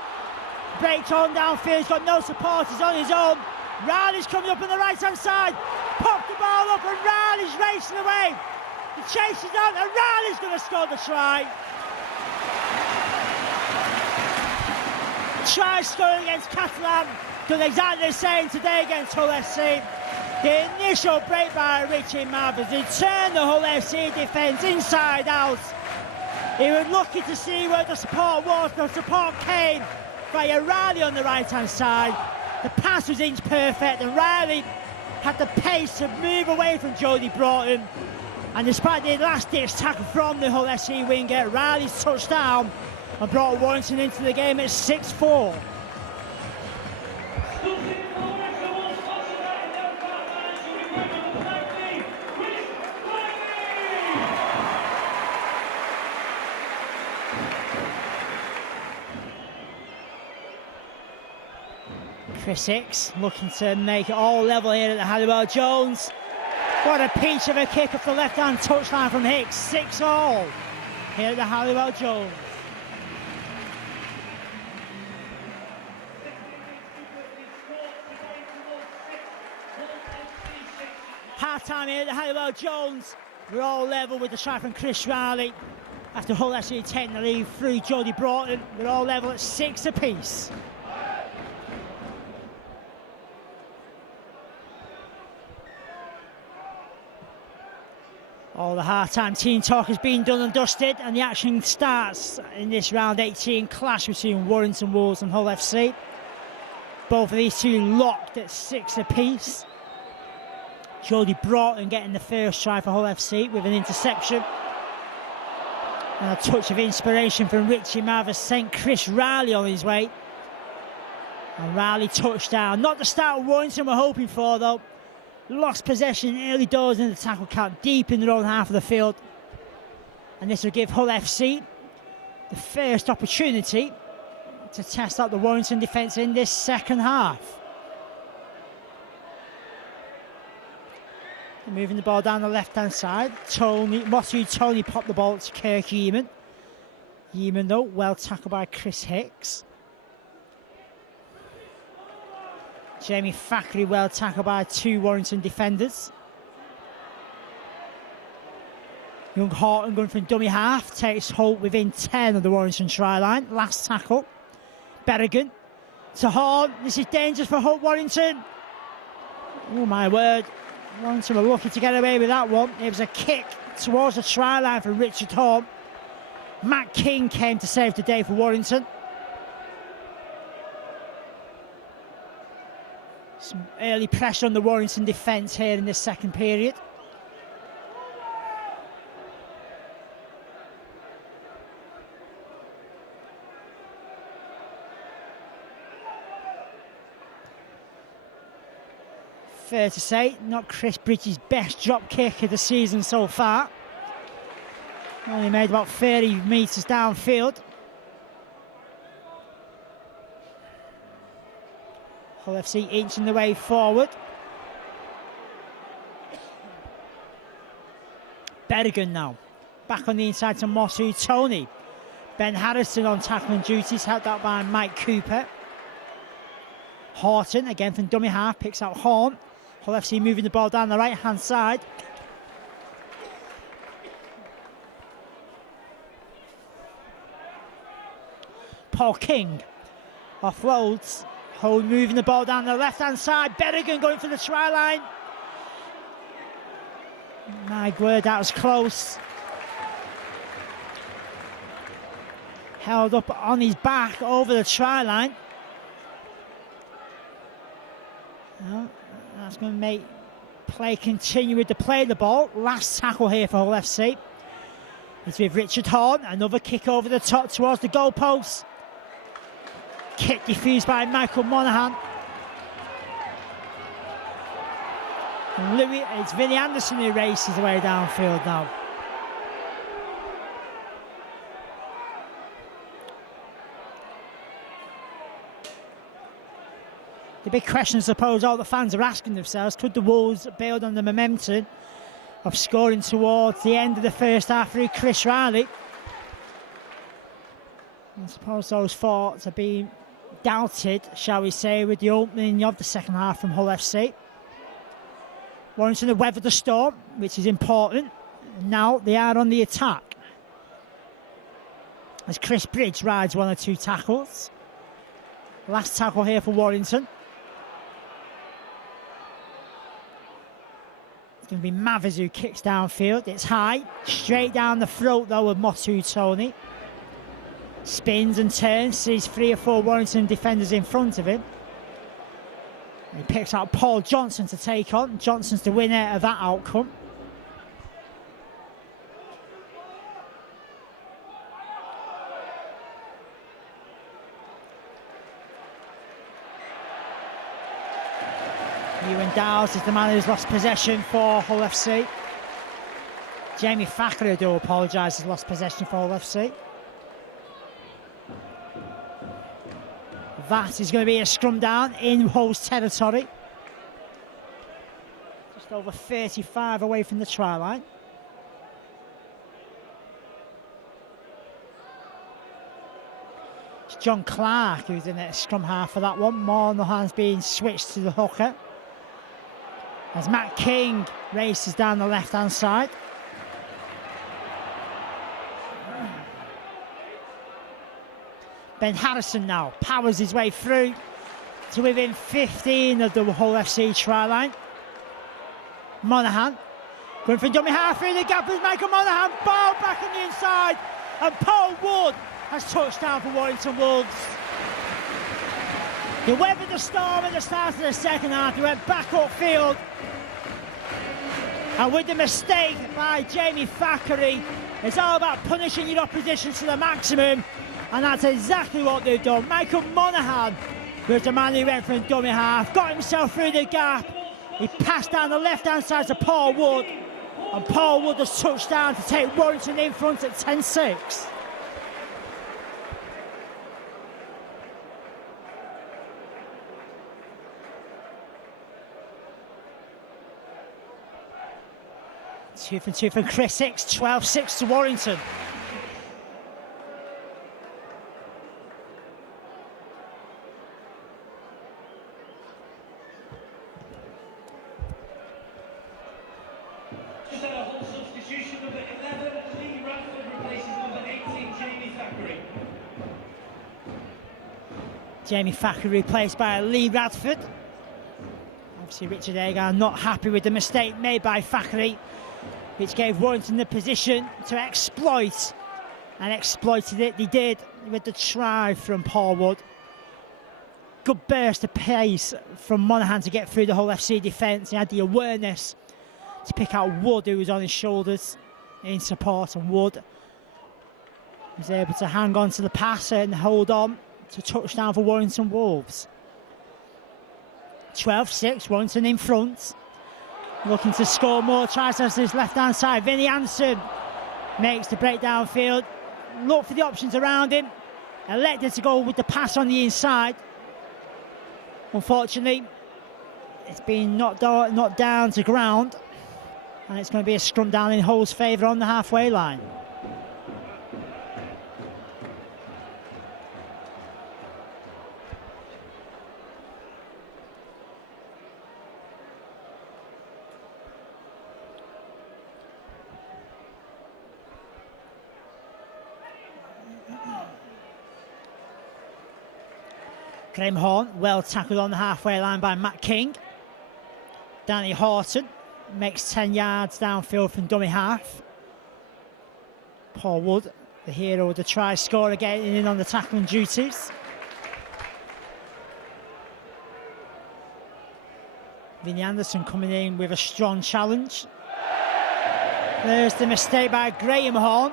Breaks on downfield. He's got no support. He's on his own. Riley's coming up on the right hand side. Popped the ball up and Riley's racing away. The chase is on and Riley's going to score the try. Try scoring against Catalan, done exactly the same today against Hull FC. The initial break by Richie Mathers, he turned the Hull FC defence inside out. He was lucky to see where the support was, the support came via Riley on the right hand side. The pass was inch perfect and Riley had the pace to move away from Jody Broughton. And despite the last ditch tackle from the Hull FC winger, Riley's touchdown and brought Warrington into the game at 6-4. Chris Hicks looking to make it all level here at the Halliwell Jones. What a peach of a kick off the left-hand touchline from Hicks. 6-all here at the Halliwell Jones. Half-time here at the Halliwell Jones. We're all level with the try from Chris Riley. After Hull FC taking the lead through Jody Broughton, we're all level at 6 apiece. All the half-time team talk has been done and dusted, and the action starts in this round 18 clash between Warrington Wolves and Hull FC. Both of these two locked at 6 apiece. Jody Broughton getting the first try for Hull FC with an interception. And a touch of inspiration from Richie Mathers sent Chris Riley on his way. And Riley touchdown. Not the start Warrington were hoping for though. Lost possession early doors in the tackle count, deep in their own half of the field. And this will give Hull FC the first opportunity to test out the Warrington defence in this second half. They're moving the ball down the left-hand side. Motu Tony popped the ball to Kirk Yeaman. Yeaman, though, well tackled by Chris Hicks. Jamie Thackeray well tackled by 2 Warrington defenders. Young Horton going from dummy half, takes Holt within 10 of the Warrington try line. Last tackle. Berrigan to Horn. This is dangerous for Holt Warrington. Oh my word. Warrington were lucky to get away with that one. It was a kick towards the try line for Richard Horn. Matt King came to save the day for Warrington. Some early pressure on the Warrington defence here in this second period. Fair to say, not Chris Bridges' best drop kick of the season so far. Only made about 30 metres downfield. Hull FC inching the way forward. Berrigan now. Back on the inside to Motu Tony. Ben Harrison on tackling duties, helped out by Mike Cooper. Horton, again from dummy half, picks out Horn. Hull FC moving the ball down the right-hand side. Paul King offloads. Hull moving the ball down the left-hand side. Berrigan going for the try line. My word, that was close. Held up on his back over the try line. Well, that's going to make play continue with the play of the ball. Last tackle here for Hull FC. It's with Richard Horn. Another kick over the top towards the goalpost. Kick defused by Michael Monaghan. And it's Vinnie Anderson who races the way downfield now. The big question, I suppose, all the fans are asking themselves, could the Wolves build on the momentum of scoring towards the end of the first half through Chris Riley? I suppose those thoughts are being doubted, shall we say, with the opening of the second half from Hull FC. Warrington have weathered the storm, which is important. And now they are on the attack. As Chris Bridge rides 1 or 2 tackles. Last tackle here for Warrington. It's going to be Mathers who kicks downfield. It's high, straight down the throat though of Motu Tony. Spins and turns, sees 3 or 4 Warrington defenders in front of him. He picks out Paul Johnson to take on. Johnson's the winner of that outcome. Ewan Dowles is the man who's lost possession for Hull FC. Jamie Thackeray, I do apologise, has lost possession for Hull FC. That is going to be a scrum down in Hull's territory. Just over 35 away from the try line. It's John Clark who's in the scrum half for that one. Monahan's being switched to the hooker as Matt King races down the left-hand side. Ben Harrison now powers his way through to within 15 of the Hull FC try line. Monahan going for dummy half through the gap with Michael Monahan. Ball back on the inside, and Paul Wood has touchdown for Warrington Wolves. They weathered the storm at the start of the second half. They went back upfield, and with the mistake by Jamie Thackeray, it's all about punishing your opposition to the maximum. And that's exactly what they've done. Michael Monahan was the man who went for a dummy half, got himself through the gap. He passed down the left-hand side to Paul Wood, and Paul Wood has touched down to take Warrington in front at 10-6. Two for two from Chris Hicks, 12-6 to Warrington. Jamie Thackeray replaced by Lee Radford. Obviously Richard Agar not happy with the mistake made by Thackeray, which gave Warrington the position to exploit, and exploited it. They did with the try from Paul Wood. Good burst of pace from Monahan to get through the Hull FC defence. He had the awareness to pick out Wood, who was on his shoulders in support, and Wood was able to hang on to the pass and hold on to touchdown for Warrington Wolves. 12-6, Warrington in front. Looking to score more tries on his left-hand side. Vinnie Hansen makes the break downfield. Look for the options around him. Elected to go with the pass on the inside. Unfortunately, it's been knocked down to ground. And it's going to be a scrum down in Hull's favour on the halfway line. Graham Horn, well tackled on the halfway line by Matt King. Danny Horton makes 10 yards downfield from dummy half. Paul Wood, the hero of the try scorer, getting in on the tackling duties. Vinnie Anderson coming in with a strong challenge. There's the mistake by Graham Horn.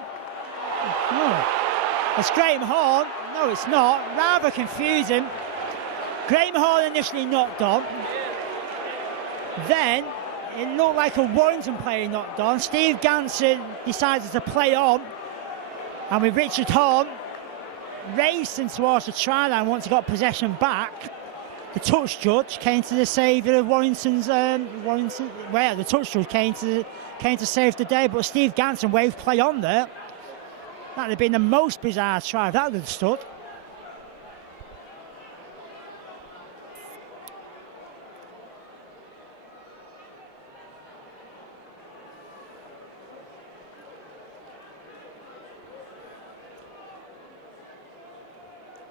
Oh, it's Graham Horn. No, it's not. Rather confusing. Graham Horn initially knocked on. Then it looked like a Warrington player knocked on. Steve Ganson decided to play on. And with Richard Horn racing towards the try line once he got possession back, the touch judge came to the saviour of Warrington's. The touch judge came to save the day, but Steve Ganson waved play on there. That would have been the most bizarre try if that would have stood.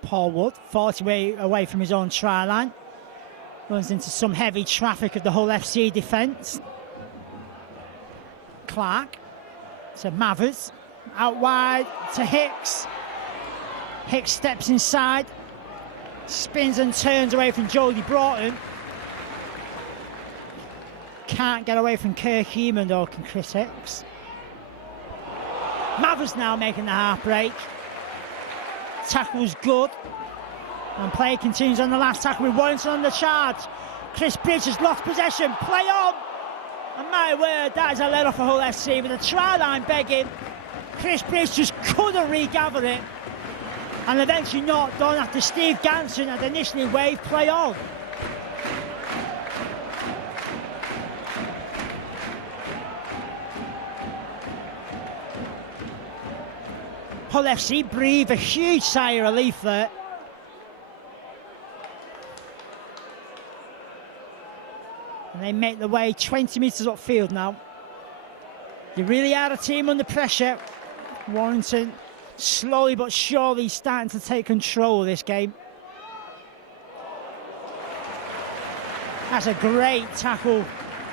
Paul Wood, 40 away from his own try line. Runs into some heavy traffic of the Hull FC defence. Clark to Mathers. Out wide to Hicks. Hicks steps inside. Spins and turns away from Jody Broughton. Can't get away from Kirk Eamon though, can Chris Hicks. Mathers now making the half break. Tackle's good, and play continues on the last tackle with Warrington on the charge. Chris Bridge has lost possession, play on, and my word, that is a let off for Hull FC with a try line begging. Chris Bridge just couldn't regather it, and eventually not done after Steve Ganson had initially waved play on. Hull FC breathe a huge sigh of relief there. And they make the way 20 metres upfield now. They really are a team under pressure. Warrington slowly but surely starting to take control of this game. That's a great tackle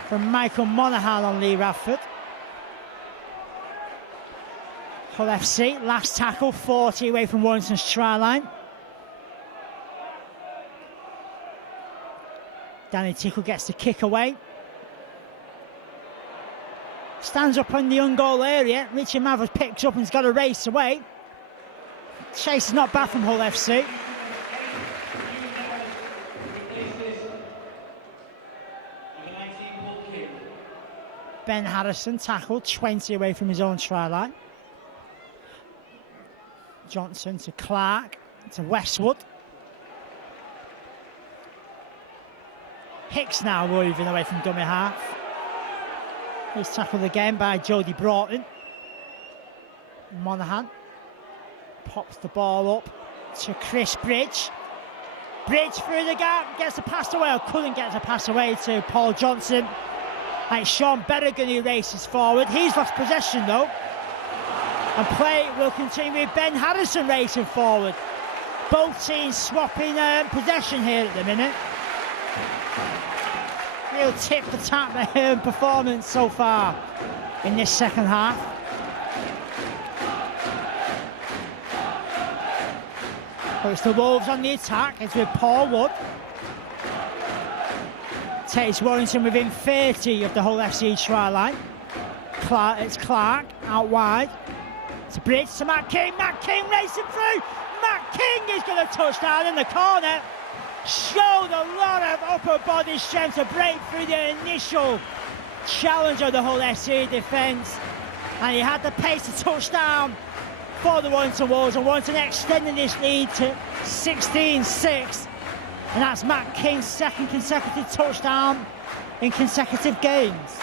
from Michael Monaghan on Lee Radford. Hull FC, last tackle, 40 away from Warrington's try line. Danny Tickle gets the kick away. Stands up in the own goal area. Richard Mathers picks up and he's got to race away. Chase is not bad from Hull FC. Ben Harrison tackled 20 away from his own try line. Johnson to Clark to Westwood. Hicks now moving away from dummy half. He's tackled again by Jody Broughton. Monaghan pops the ball up to Chris Bridge. Bridge through the gap, gets the pass away, or couldn't get the pass away to Paul Johnson. And it's Sean Berrigan who races forward. He's lost possession though. And play will continue with Ben Harrison racing forward. Both teams swapping possession here at the minute. Real tip for tap performance so far in this second half. But it's the Wolves on the attack. It's with Paul Wood. Takes Warrington within 30 of the Hull FC try line. It's Clark out wide. It's a bridge to Matt King. Matt King racing through. Matt King is going to touch down in the corner. Showed a lot of upper body strength to break through the initial challenge of the Hull FC defence. And he had the pace to touch down for the Warrington Wolves. And Warrington extending this lead to 16-6. And that's Matt King's second consecutive touchdown in consecutive games.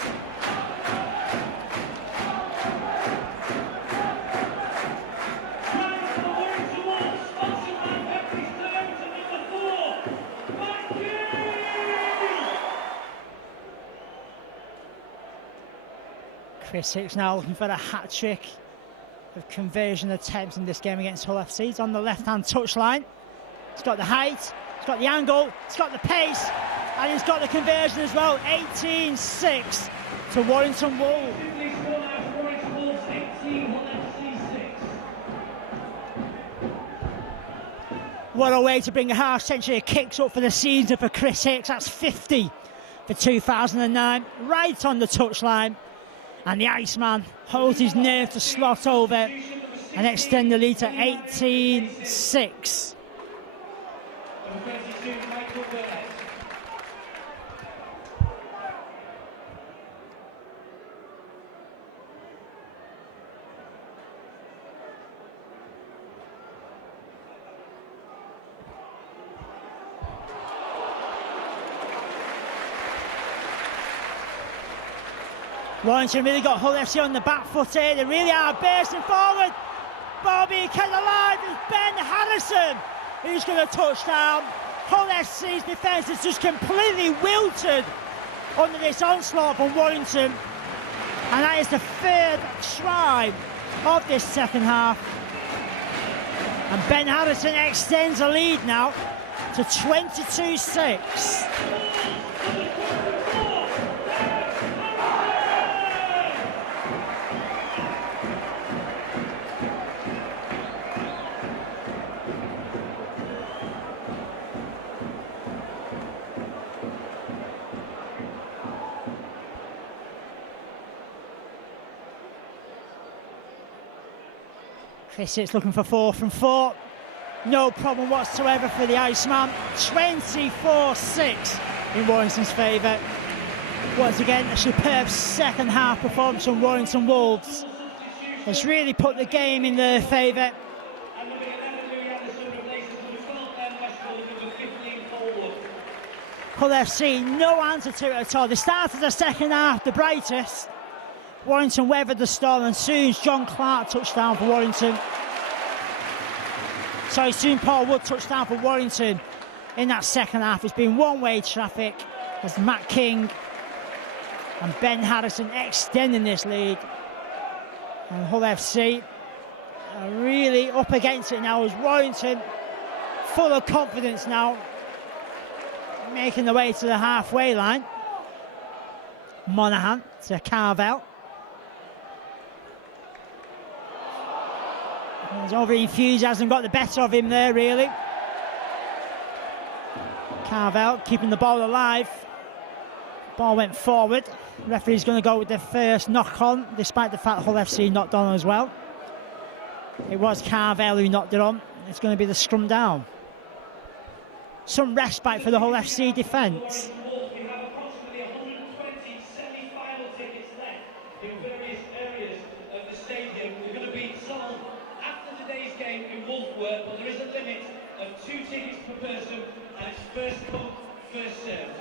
Chris Hicks now looking for a hat-trick of conversion attempts in this game against Hull FC. He's on the left-hand touchline. He's got the height, he's got the angle, he's got the pace, and he's got the conversion as well. 18-6 to Warrington Wolves. What a way to bring a half-century of kicks up for the season for Chris Hicks. That's 50 for 2009, right on the touchline. And the Iceman holds his nerve to slot over and extend the lead to 18-6. Warrington really got Hull FC on the back foot here. They really are bursting forward. Bobby kept alive. It's Ben Harrison who's going to touch down. Hull FC's defence is just completely wilted under this onslaught from Warrington. And that is the third try of this second half. And Ben Harrison extends the lead now to 22-6. Chris Hicks looking for 4 from 4. No problem whatsoever for the Iceman. 24-6 in Warrington's favour. Once again, a superb second half performance from Warrington Wolves has really put the game in their favour. Hull FC, no answer to it at all. They started the second half the brightest. Warrington weathered the storm, and soon John Clark touchdown for Warrington. Soon Paul Wood touchdown for Warrington in that second half. It's been one-way traffic as Matt King and Ben Harrison extending this lead. And Hull FC are really up against it now as Warrington, full of confidence now, making their way to the halfway line. Monaghan to Carvel. His over-enthusiasm got the better of him there, really. Carvel keeping the ball alive. Ball went forward. Referee's going to go with the first knock-on, despite the fact Hull FC knocked on as well. It was Carvel who knocked it on. It's going to be the scrum down. Some respite for the Hull FC defence. We have approximately 120 semi-final tickets left in various areas of the stadium. They're going to be sold after today's game in Wolfworth, but there is a limit of 2 tickets per person, and it's first come, first served.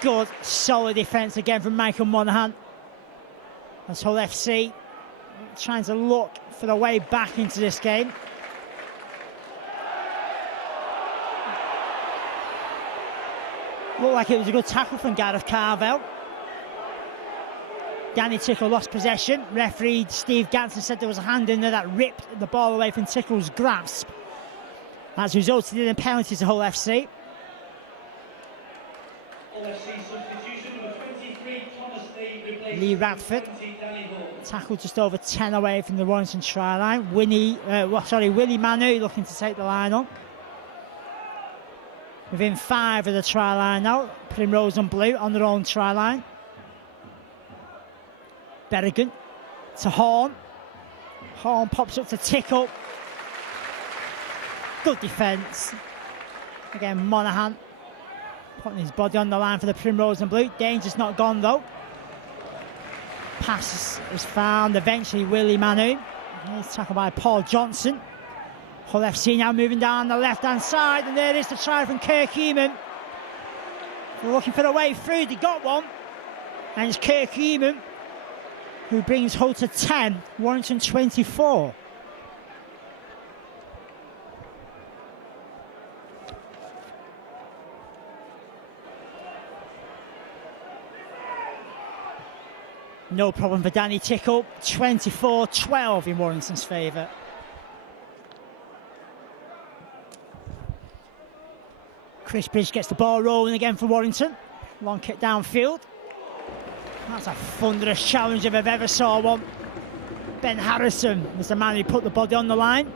Good, solid defence again from Michael Monaghan. As Hull FC trying to look for the way back into this game. Looked like it was a good tackle from Gareth Carvel. Danny Tickle lost possession. Referee Steve Ganson said there was a hand in there that ripped the ball away from Tickle's grasp. That's resulted in a penalty to Hull FC. Lee Radford tackled just over 10 away from the Warrington try line. Willie Manu looking to take the line on. Within 5 of the try line now. Primrose and Blue on their own try line. Berrigan to Horn. Horn pops up to Tickle. Good defence. Again, Monaghan putting his body on the line for the Primrose and Blue. Danger's not gone though. Pass is found eventually. Willie Manu. He's tackled by Paul Johnson. Hull FC now moving down the left hand side, and there is the try from Kirk Eamon. They're looking for the way through. They got one, and it's Kirk Eamon who brings Hull to 10, Warrington 24. No problem for Danny Tickle. 24-12 in Warrington's favour. Chris Bridge gets the ball rolling again for Warrington. Long kick downfield. That's a thunderous challenge if I've ever saw one. Ben Harrison was the man who put the body on the line.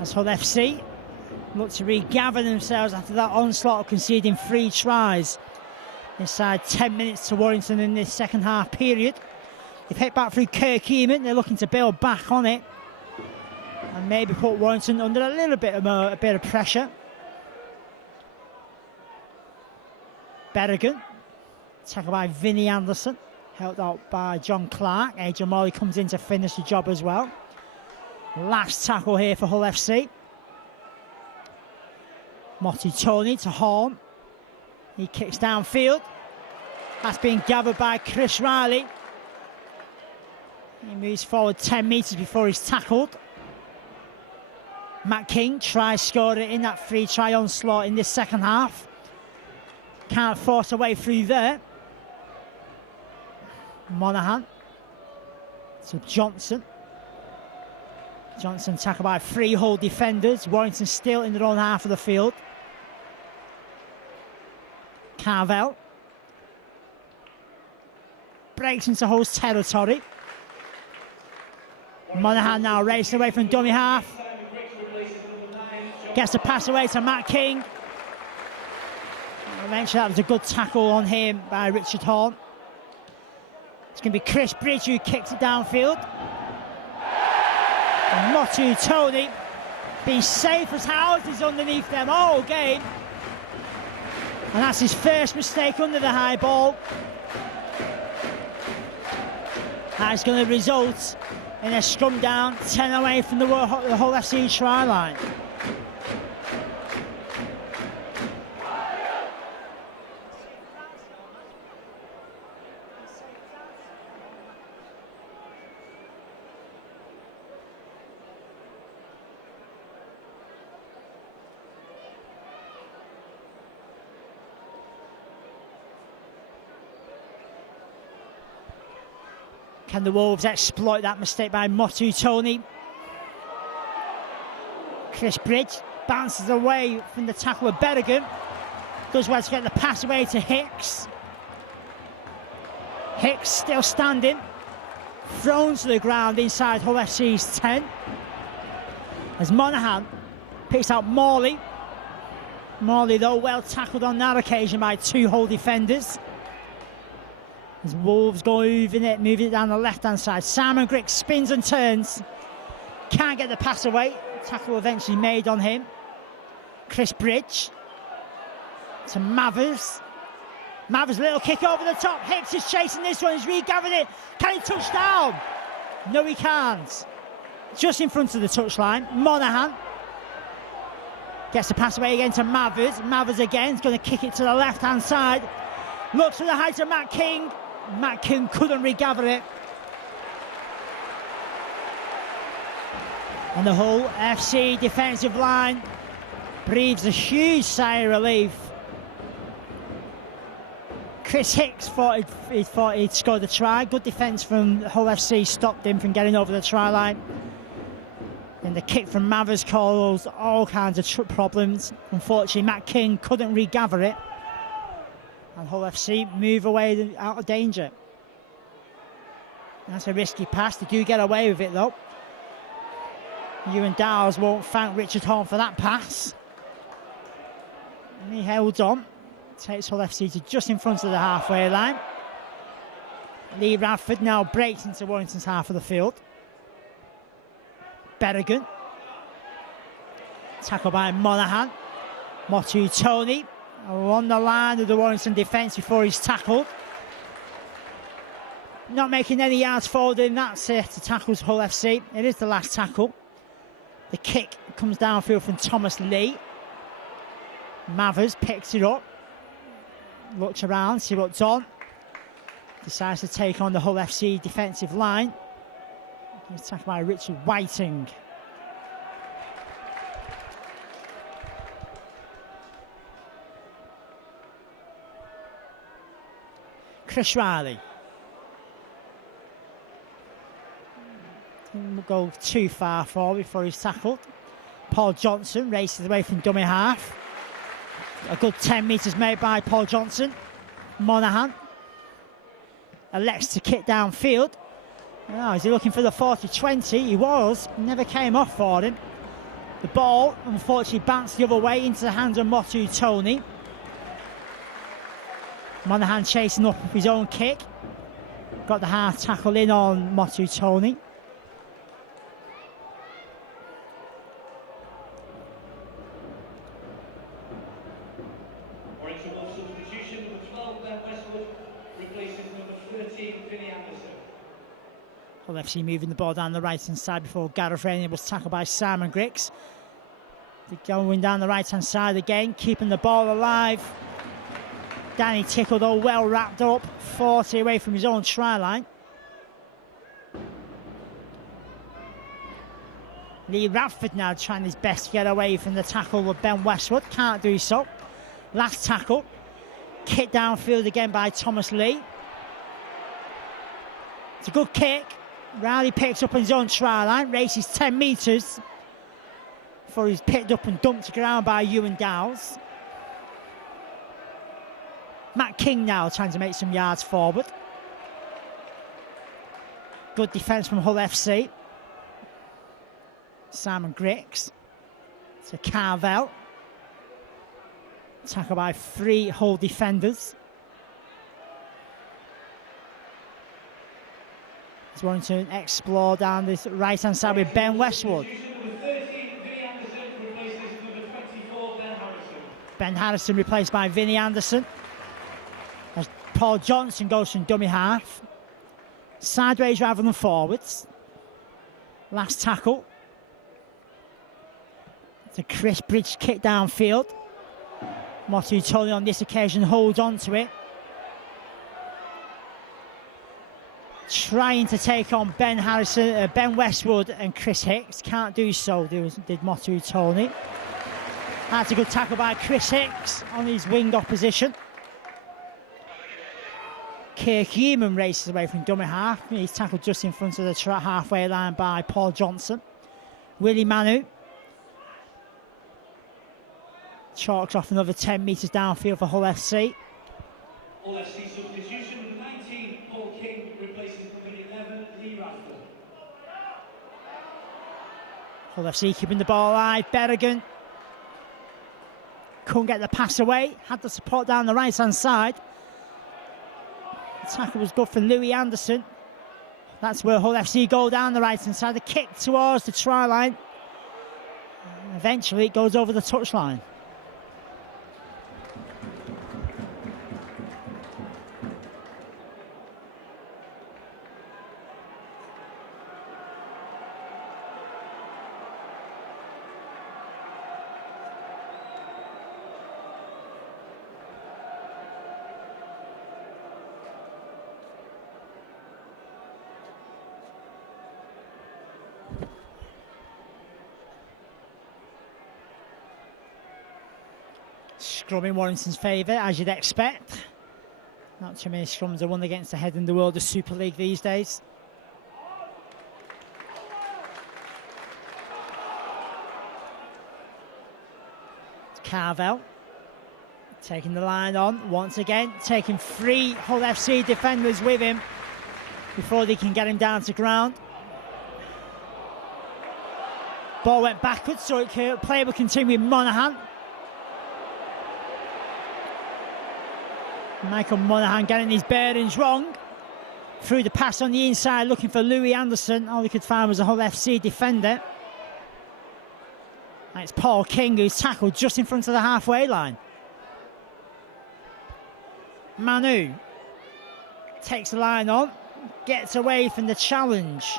As Hull FC look to regather themselves after that onslaught of conceding 3 tries. Inside 10 minutes to Warrington in this second half period. They've hit back through Kirk Eamon. They're looking to build back on it and maybe put Warrington under a little bit of pressure. Berrigan, tackled by Vinnie Anderson, helped out by John Clark. Adrian Morley comes in to finish the job as well. Last tackle here for Hull FC. Motti Tony to Horn. He kicks downfield. That's been gathered by Chris Riley. He moves forward 10 metres before he's tackled. Matt King tries scoring in that 3-try onslaught in this second half. Can't force a way through there. Monaghan to Johnson. Johnson tackled by 3 Hull defenders. Warrington still in their own half of the field. Carvel breaks into Hull's territory. Monaghan now racing away from dummy half. Gets the pass away to Matt King. Eventually that was a good tackle on him by Richard Horn. It's going to be Chris Bridge who kicks it downfield. And Motu Tony Be safe as houses underneath them all game. And that's his first mistake under the high ball. That's going to result in a scrum down, 10 away from the Hull FC try line. Can the Wolves exploit that mistake by Motu Tony? Chris Bridge bounces away from the tackle of Berrigan. Does well to get the pass away to Hicks. Hicks still standing. Thrown to the ground inside Hull FC's 10. As Monaghan picks out Morley. Morley, though, well tackled on that occasion by two Hull defenders. As Wolves go moving it down the left-hand side. Simon Griggs spins and turns. Can't get the pass away. Tackle eventually made on him. Chris Bridge to Mathers. Mathers, little kick over the top. Hicks is chasing this one. He's regathered it. Can he touch down? No, he can't. Just in front of the touchline. Monaghan gets the pass away again to Mathers. Mathers again is going to kick it to the left-hand side. Looks for the height of Matt King. Matt King couldn't regather it. And the Hull FC defensive line breathes a huge sigh of relief. Chris Hicks thought he'd scored the try. Good defence from Hull FC stopped him from getting over the try line. And the kick from Mathers caused all kinds of problems. Unfortunately, Matt King couldn't regather it. And Hull FC move away out of danger. That's a risky pass. They do get away with it, though. Ewan Dowles won't thank Richard Horn for that pass. And he held on. Takes Hull FC to just in front of the halfway line. Lee Radford now breaks into Warrington's half of the field. Berrigan. Tackle by Monaghan. Motu Tony on the line of the Warrington defence before he's tackled. Not making any yards forward in that set to tackles Hull FC. It is the last tackle. The kick comes downfield from Thomas Lee. Mathers picks it up. Looks around, see what's on. Decides to take on the Hull FC defensive line. He's tackled by Richard Whiting. Chris Riley. Didn't go too far forward before he's tackled. Paul Johnson races away from dummy half. A good 10 metres made by Paul Johnson. Monaghan elects to kick downfield. Oh, is he looking for the 40-20? He was. Never came off for him. The ball, unfortunately, bounced the other way into the hands of Motu Tony. Monaghan chasing up his own kick. Got the half tackle in on Motu Tony. Warrington Wolves substitution, number 12, Ben Westwood, replaces number 13, Vinny Anderson. Hull FC moving the ball down the right-hand side before Gareth Rainey was tackled by Simon Griggs. They're going down the right-hand side again, keeping the ball alive. Danny Tickle, though, well wrapped up, 40 away from his own try line. Lee Radford now trying his best to get away from the tackle of Ben Westwood. Can't do so. Last tackle. Kick downfield again by Thomas Lee. It's a good kick. Riley picks up on his own try line, races 10 metres before he's picked up and dumped to ground by Ewan Dowles. Matt King now trying to make some yards forward. Good defence from Hull FC. Simon Griggs to Carvel. Tackled by 3 Hull defenders. He's wanting to explore down this right-hand side with Ben Westwood. Ben Harrison replaced by Vinnie Anderson. As Paul Johnson goes from dummy half. Sideways rather than forwards. Last tackle. It's a Chris Bridge kick downfield. Motu Tony on this occasion holds on to it. Trying to take on Ben Harrison, Ben Westwood and Chris Hicks. Can't do so, did Motu Tony. That's a good tackle by Chris Hicks on his wing opposition. Kirk Yeaman races away from dummy half. He's tackled just in front of the halfway line by Paul Johnson. Willie Manu chalks off another 10 metres downfield for Hull FC. Hull FC substitution, number 19, Paul King, replacing number 11, Lee Radford. Hull FC keeping the ball alive. Berrigan couldn't get the pass away. Had the support down the right hand side. The tackle was good for Louis Anderson. That's where Hull FC go down the right hand side. The kick towards the try line. Eventually it goes over the touchline. Scrum in Warrington's favour, as you'd expect. Not too many scrums are won against the head in the world of Super League these days. It's Carvel taking the line on once again, taking 3 Hull FC defenders with him before they can get him down to ground. Ball went backwards, so play will continue with Monaghan. Michael Monaghan getting his bearings wrong. Threw the pass on the inside, looking for Louis Anderson. All he could find was a Hull FC defender. And it's Paul King who's tackled just in front of the halfway line. Manu takes the line on, gets away from the challenge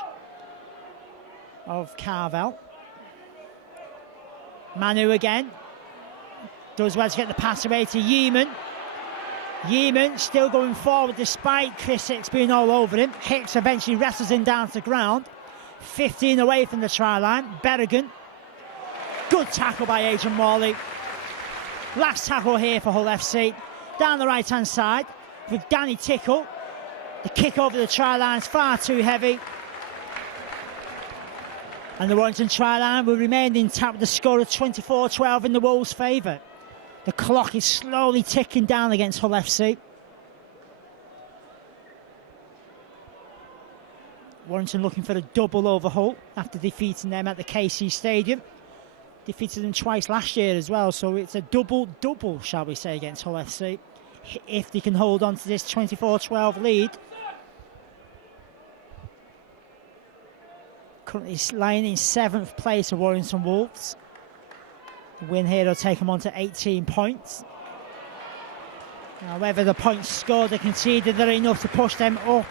of Carvel. Manu again. Does well to get the pass away to Yeaman. Yeaman still going forward despite Chris Hicks being all over him. Hicks eventually wrestles him down to the ground. 15 away from the try line. Berrigan. Good tackle by Adrian Morley. Last tackle here for Hull FC. Down the right hand side with Danny Tickle. The kick over the try line is far too heavy. And the Warrington try line will remain intact with the score of 24-12 in the Wolves' favour. The clock is slowly ticking down against Hull FC. Warrington looking for a double over Hull after defeating them at the KC Stadium. Defeated them twice last year as well, so it's a double, shall we say, against Hull FC. If they can hold on to this 24-12 lead. Currently lying in 7th place of Warrington Wolves. The win here will take them on to 18 points. However, the points scored or conceded are enough to push them up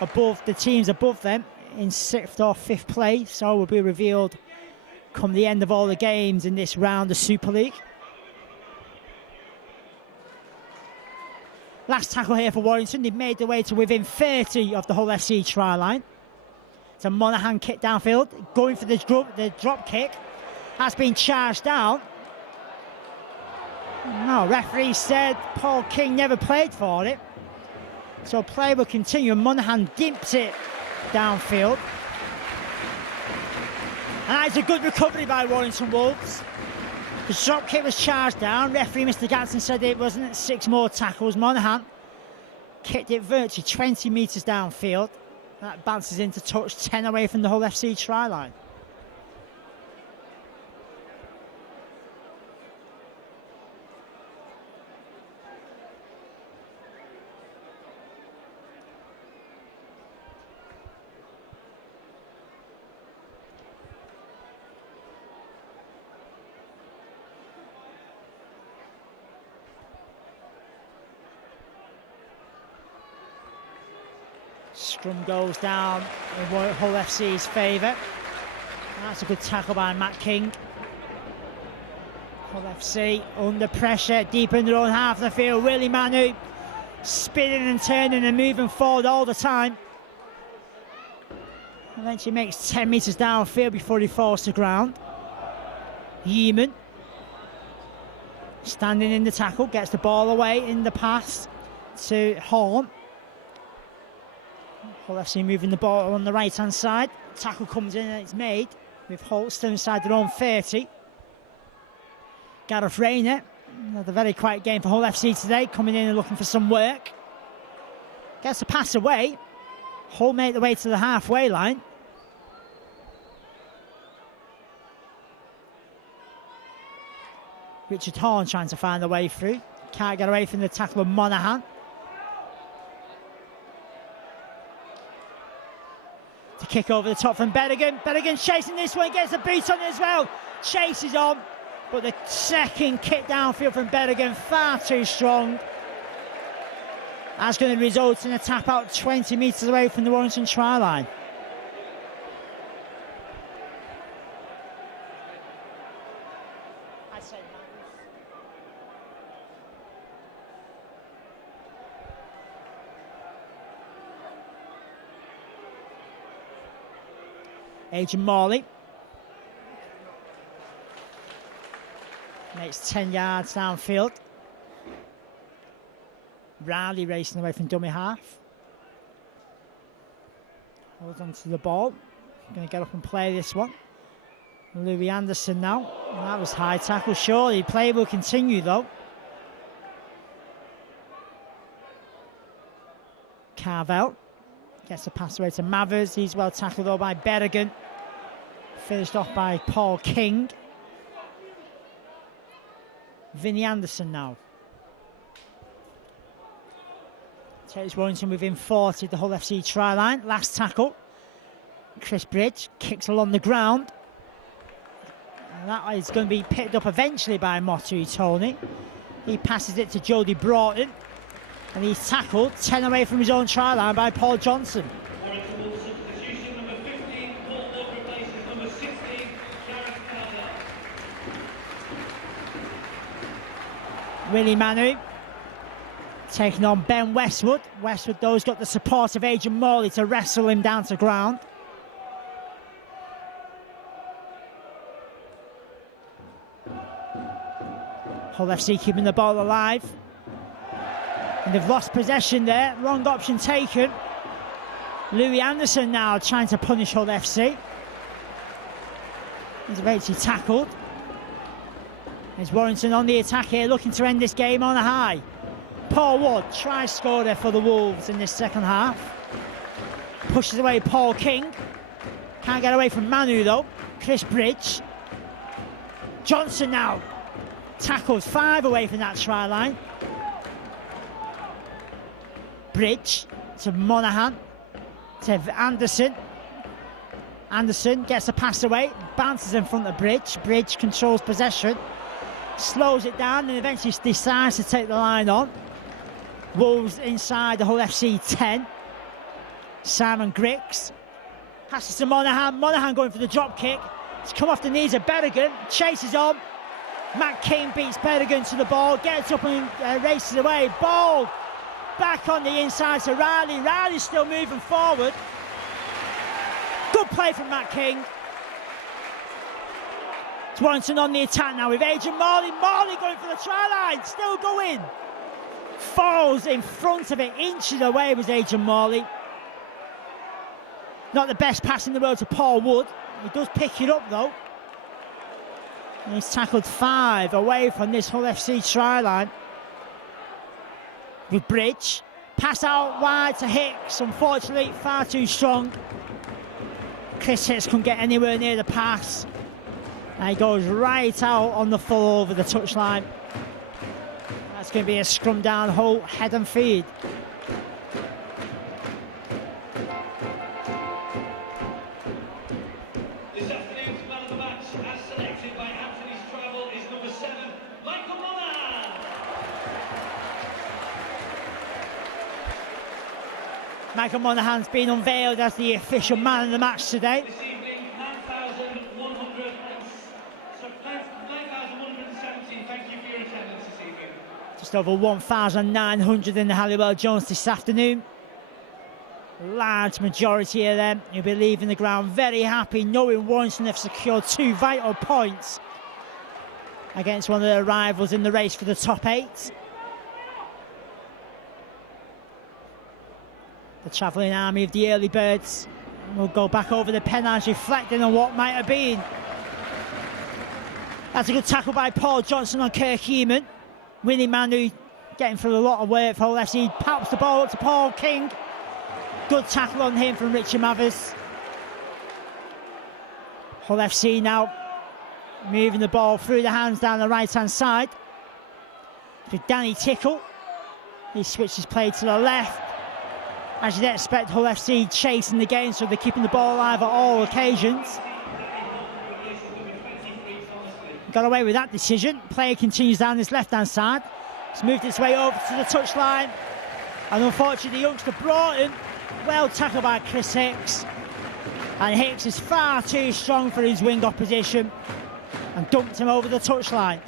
above the teams above them in 6th or 5th place. So will be revealed come the end of all the games in this round of Super League. Last tackle here for Warrington. They've made their way to within 30 of the Hull FC try line. It's a Monaghan kick downfield, going for the drop kick. Has been charged down. No, referee said Paul King never played for it. So play will continue. Monaghan dimps it downfield. And that's a good recovery by Warrington Wolves. The drop kick was charged down. Referee Mr. Gatson said it wasn't. 6 more tackles. Monaghan kicked it virtually 20 metres downfield. That bounces into touch 10 away from the Hull FC try line. Scrum goes down in Hull FC's favour. That's a good tackle by Matt King. Hull FC under pressure, deep in their own half of the field. Willie Manu spinning and turning and moving forward all the time. Eventually makes 10 metres downfield before he falls to ground. Yeaman standing in the tackle, gets the ball away in the pass to Horn. Hull FC moving the ball on the right hand side. Tackle comes in and it's made with Holt still inside their own 30. Gareth Rayner, another very quiet game for Hull FC today, coming in and looking for some work. Gets the pass away. Hull make the way to the halfway line. Richard Horn trying to find a way through. Can't get away from the tackle of Monaghan. To kick over the top from Berrigan. Berrigan chasing this one, gets a boot on it as well. Chases on, but the second kick downfield from Berrigan far too strong. That's going to result in a tap out 20 metres away from the Warrington try line. Adrian Morley makes 10 yards downfield. Riley racing away from dummy half. Holds on to the ball. Going to get up and play this one. Louis Anderson now. That was high tackle. Surely play will continue though. Carvel gets the pass away to Mathers. He's well tackled though by Berrigan. Finished off by Paul King. Vinnie Anderson now. Takes Warrington within 40 the Hull FC try line. Last tackle. Chris Bridge kicks along the ground. And that is going to be picked up eventually by Motu Tony. He passes it to Jody Broughton. And he's tackled 10 away from his own try line by Paul Johnson. Substitution number 15, Paul Wood replaces number 16, Gareth Carter. Willie Manu taking on Ben Westwood. Westwood, though, has got the support of Adrian Morley to wrestle him down to ground. Hull FC keeping the ball alive. And they've lost possession there. Wrong option taken. Louis Anderson now trying to punish Hull FC. He's eventually tackled. There's Warrington on the attack here, looking to end this game on a high. Paul Wood tries to score there for the Wolves in this second half. Pushes away Paul King. Can't get away from Manu though. Chris Bridge. Johnson now tackles 5 away from that try line. Bridge to Monaghan to Anderson. Anderson gets a pass away, bounces in front of Bridge. Bridge controls possession, slows it down and eventually decides to take the line on. Wolves inside the Hull FC 10. Simon Griggs passes to Monaghan. Monaghan going for the drop kick. It's come off the knees of Berrigan. Chases on. Matt King beats Berrigan to the ball. Gets up and races away. Ball back on the inside to Riley. Riley's still moving forward. Good play from Matt King. It's Warrington on the attack now with Adrian Morley. Morley going for the try line. Still going. Falls in front of it. Inches away was Adrian Morley. Not the best pass in the world to Paul Wood. He does pick it up though. And he's tackled 5 away from this Hull FC try line. With Bridge. Pass out wide to Hicks. Unfortunately, far too strong. Chris Hicks couldn't get anywhere near the pass. And he goes right out on the full over the touchline. That's going to be a scrum down Hull head and feed. This afternoon's man of the match, as selected by Anthony's Travel, is number 7, Michael Monaghan. Michael Monaghan's been unveiled as the official man of the match today. This evening, 9,117. Thank you for your attendance this evening. Just over 1,900 in the Halliwell Jones this afternoon. Large majority of them who'll be leaving the ground very happy, knowing Warrington have secured 2 vital points against one of their rivals in the race for the top 8. The travelling army of the early birds will go back over the pennage, reflecting on what might have been. That's a good tackle by Paul Johnson on Kirk Heeman. Winnie Manu getting through a lot of work for Hull FC. Pops the ball up to Paul King. Good tackle on him from Richard Mathers. Hull FC now moving the ball through the hands down the right-hand side to Danny Tickle. He switches play to the left. As you'd expect, Hull FC chasing the game, so they're keeping the ball alive at all occasions. Got away with that decision. Player continues down this left-hand side. It's moved its way over to the touchline. And unfortunately, the youngster Broughton, well tackled by Chris Hicks. And Hicks is far too strong for his wing opposition and dumped him over the touchline.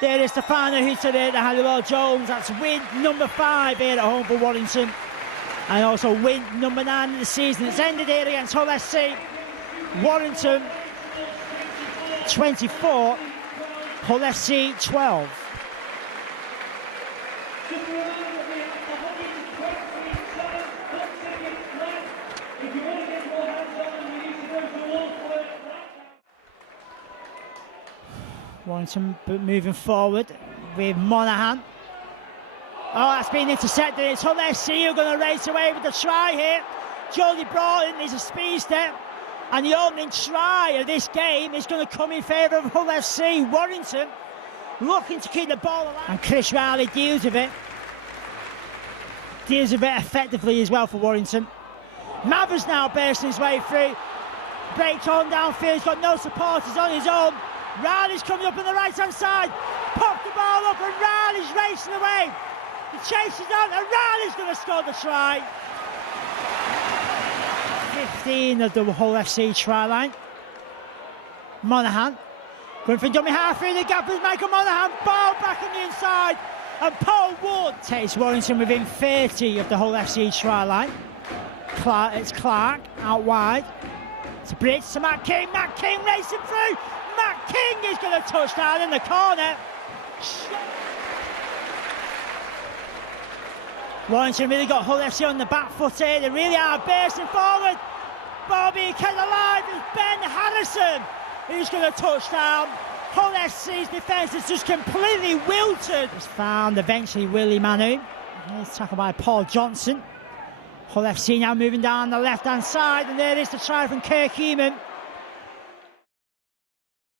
There is Stefano Hutter there, the Halliwell Jones. That's win number 5 here at home for Warrington. And also win number 9 of the season. It's ended here against Hull SC. Warrington 24, Hull FC 12. Warrington moving forward with Monaghan. Oh, that's been intercepted. It's Hull FC who are going to race away with the try here. Jody Broughton is a speedster, and the opening try of this game is going to come in favour of Hull FC. Warrington looking to keep the ball alive, and Chris Riley deals with it. Deals with it effectively as well for Warrington. Mathers now bursting his way through. Breaks on downfield. He's got no supporters on his own. Riley's coming up on the right-hand side. Popped the ball up and Riley's racing away. The chase is on and Riley's going to score the try. 15 of the Hull FC try line. Monaghan going for dummy half through the gap with Michael Monaghan. Ball back on the inside. And Paul Wood takes Warrington within 30 of the Hull FC try line. It's Clark out wide. It's a bridge to Matt King. Matt King racing through. Matt King is going to touch down in the corner. Warrington really got Hull FC on the back foot here. They really are bursting forward. Bobby kept alive. It's Ben Harrison who's going to touch down. Hull FC's defence is just completely wilted. It's found eventually Willie Manu. He's tackled by Paul Johnson. Hull FC now moving down the left-hand side, and there is the try from Kirk Heeman.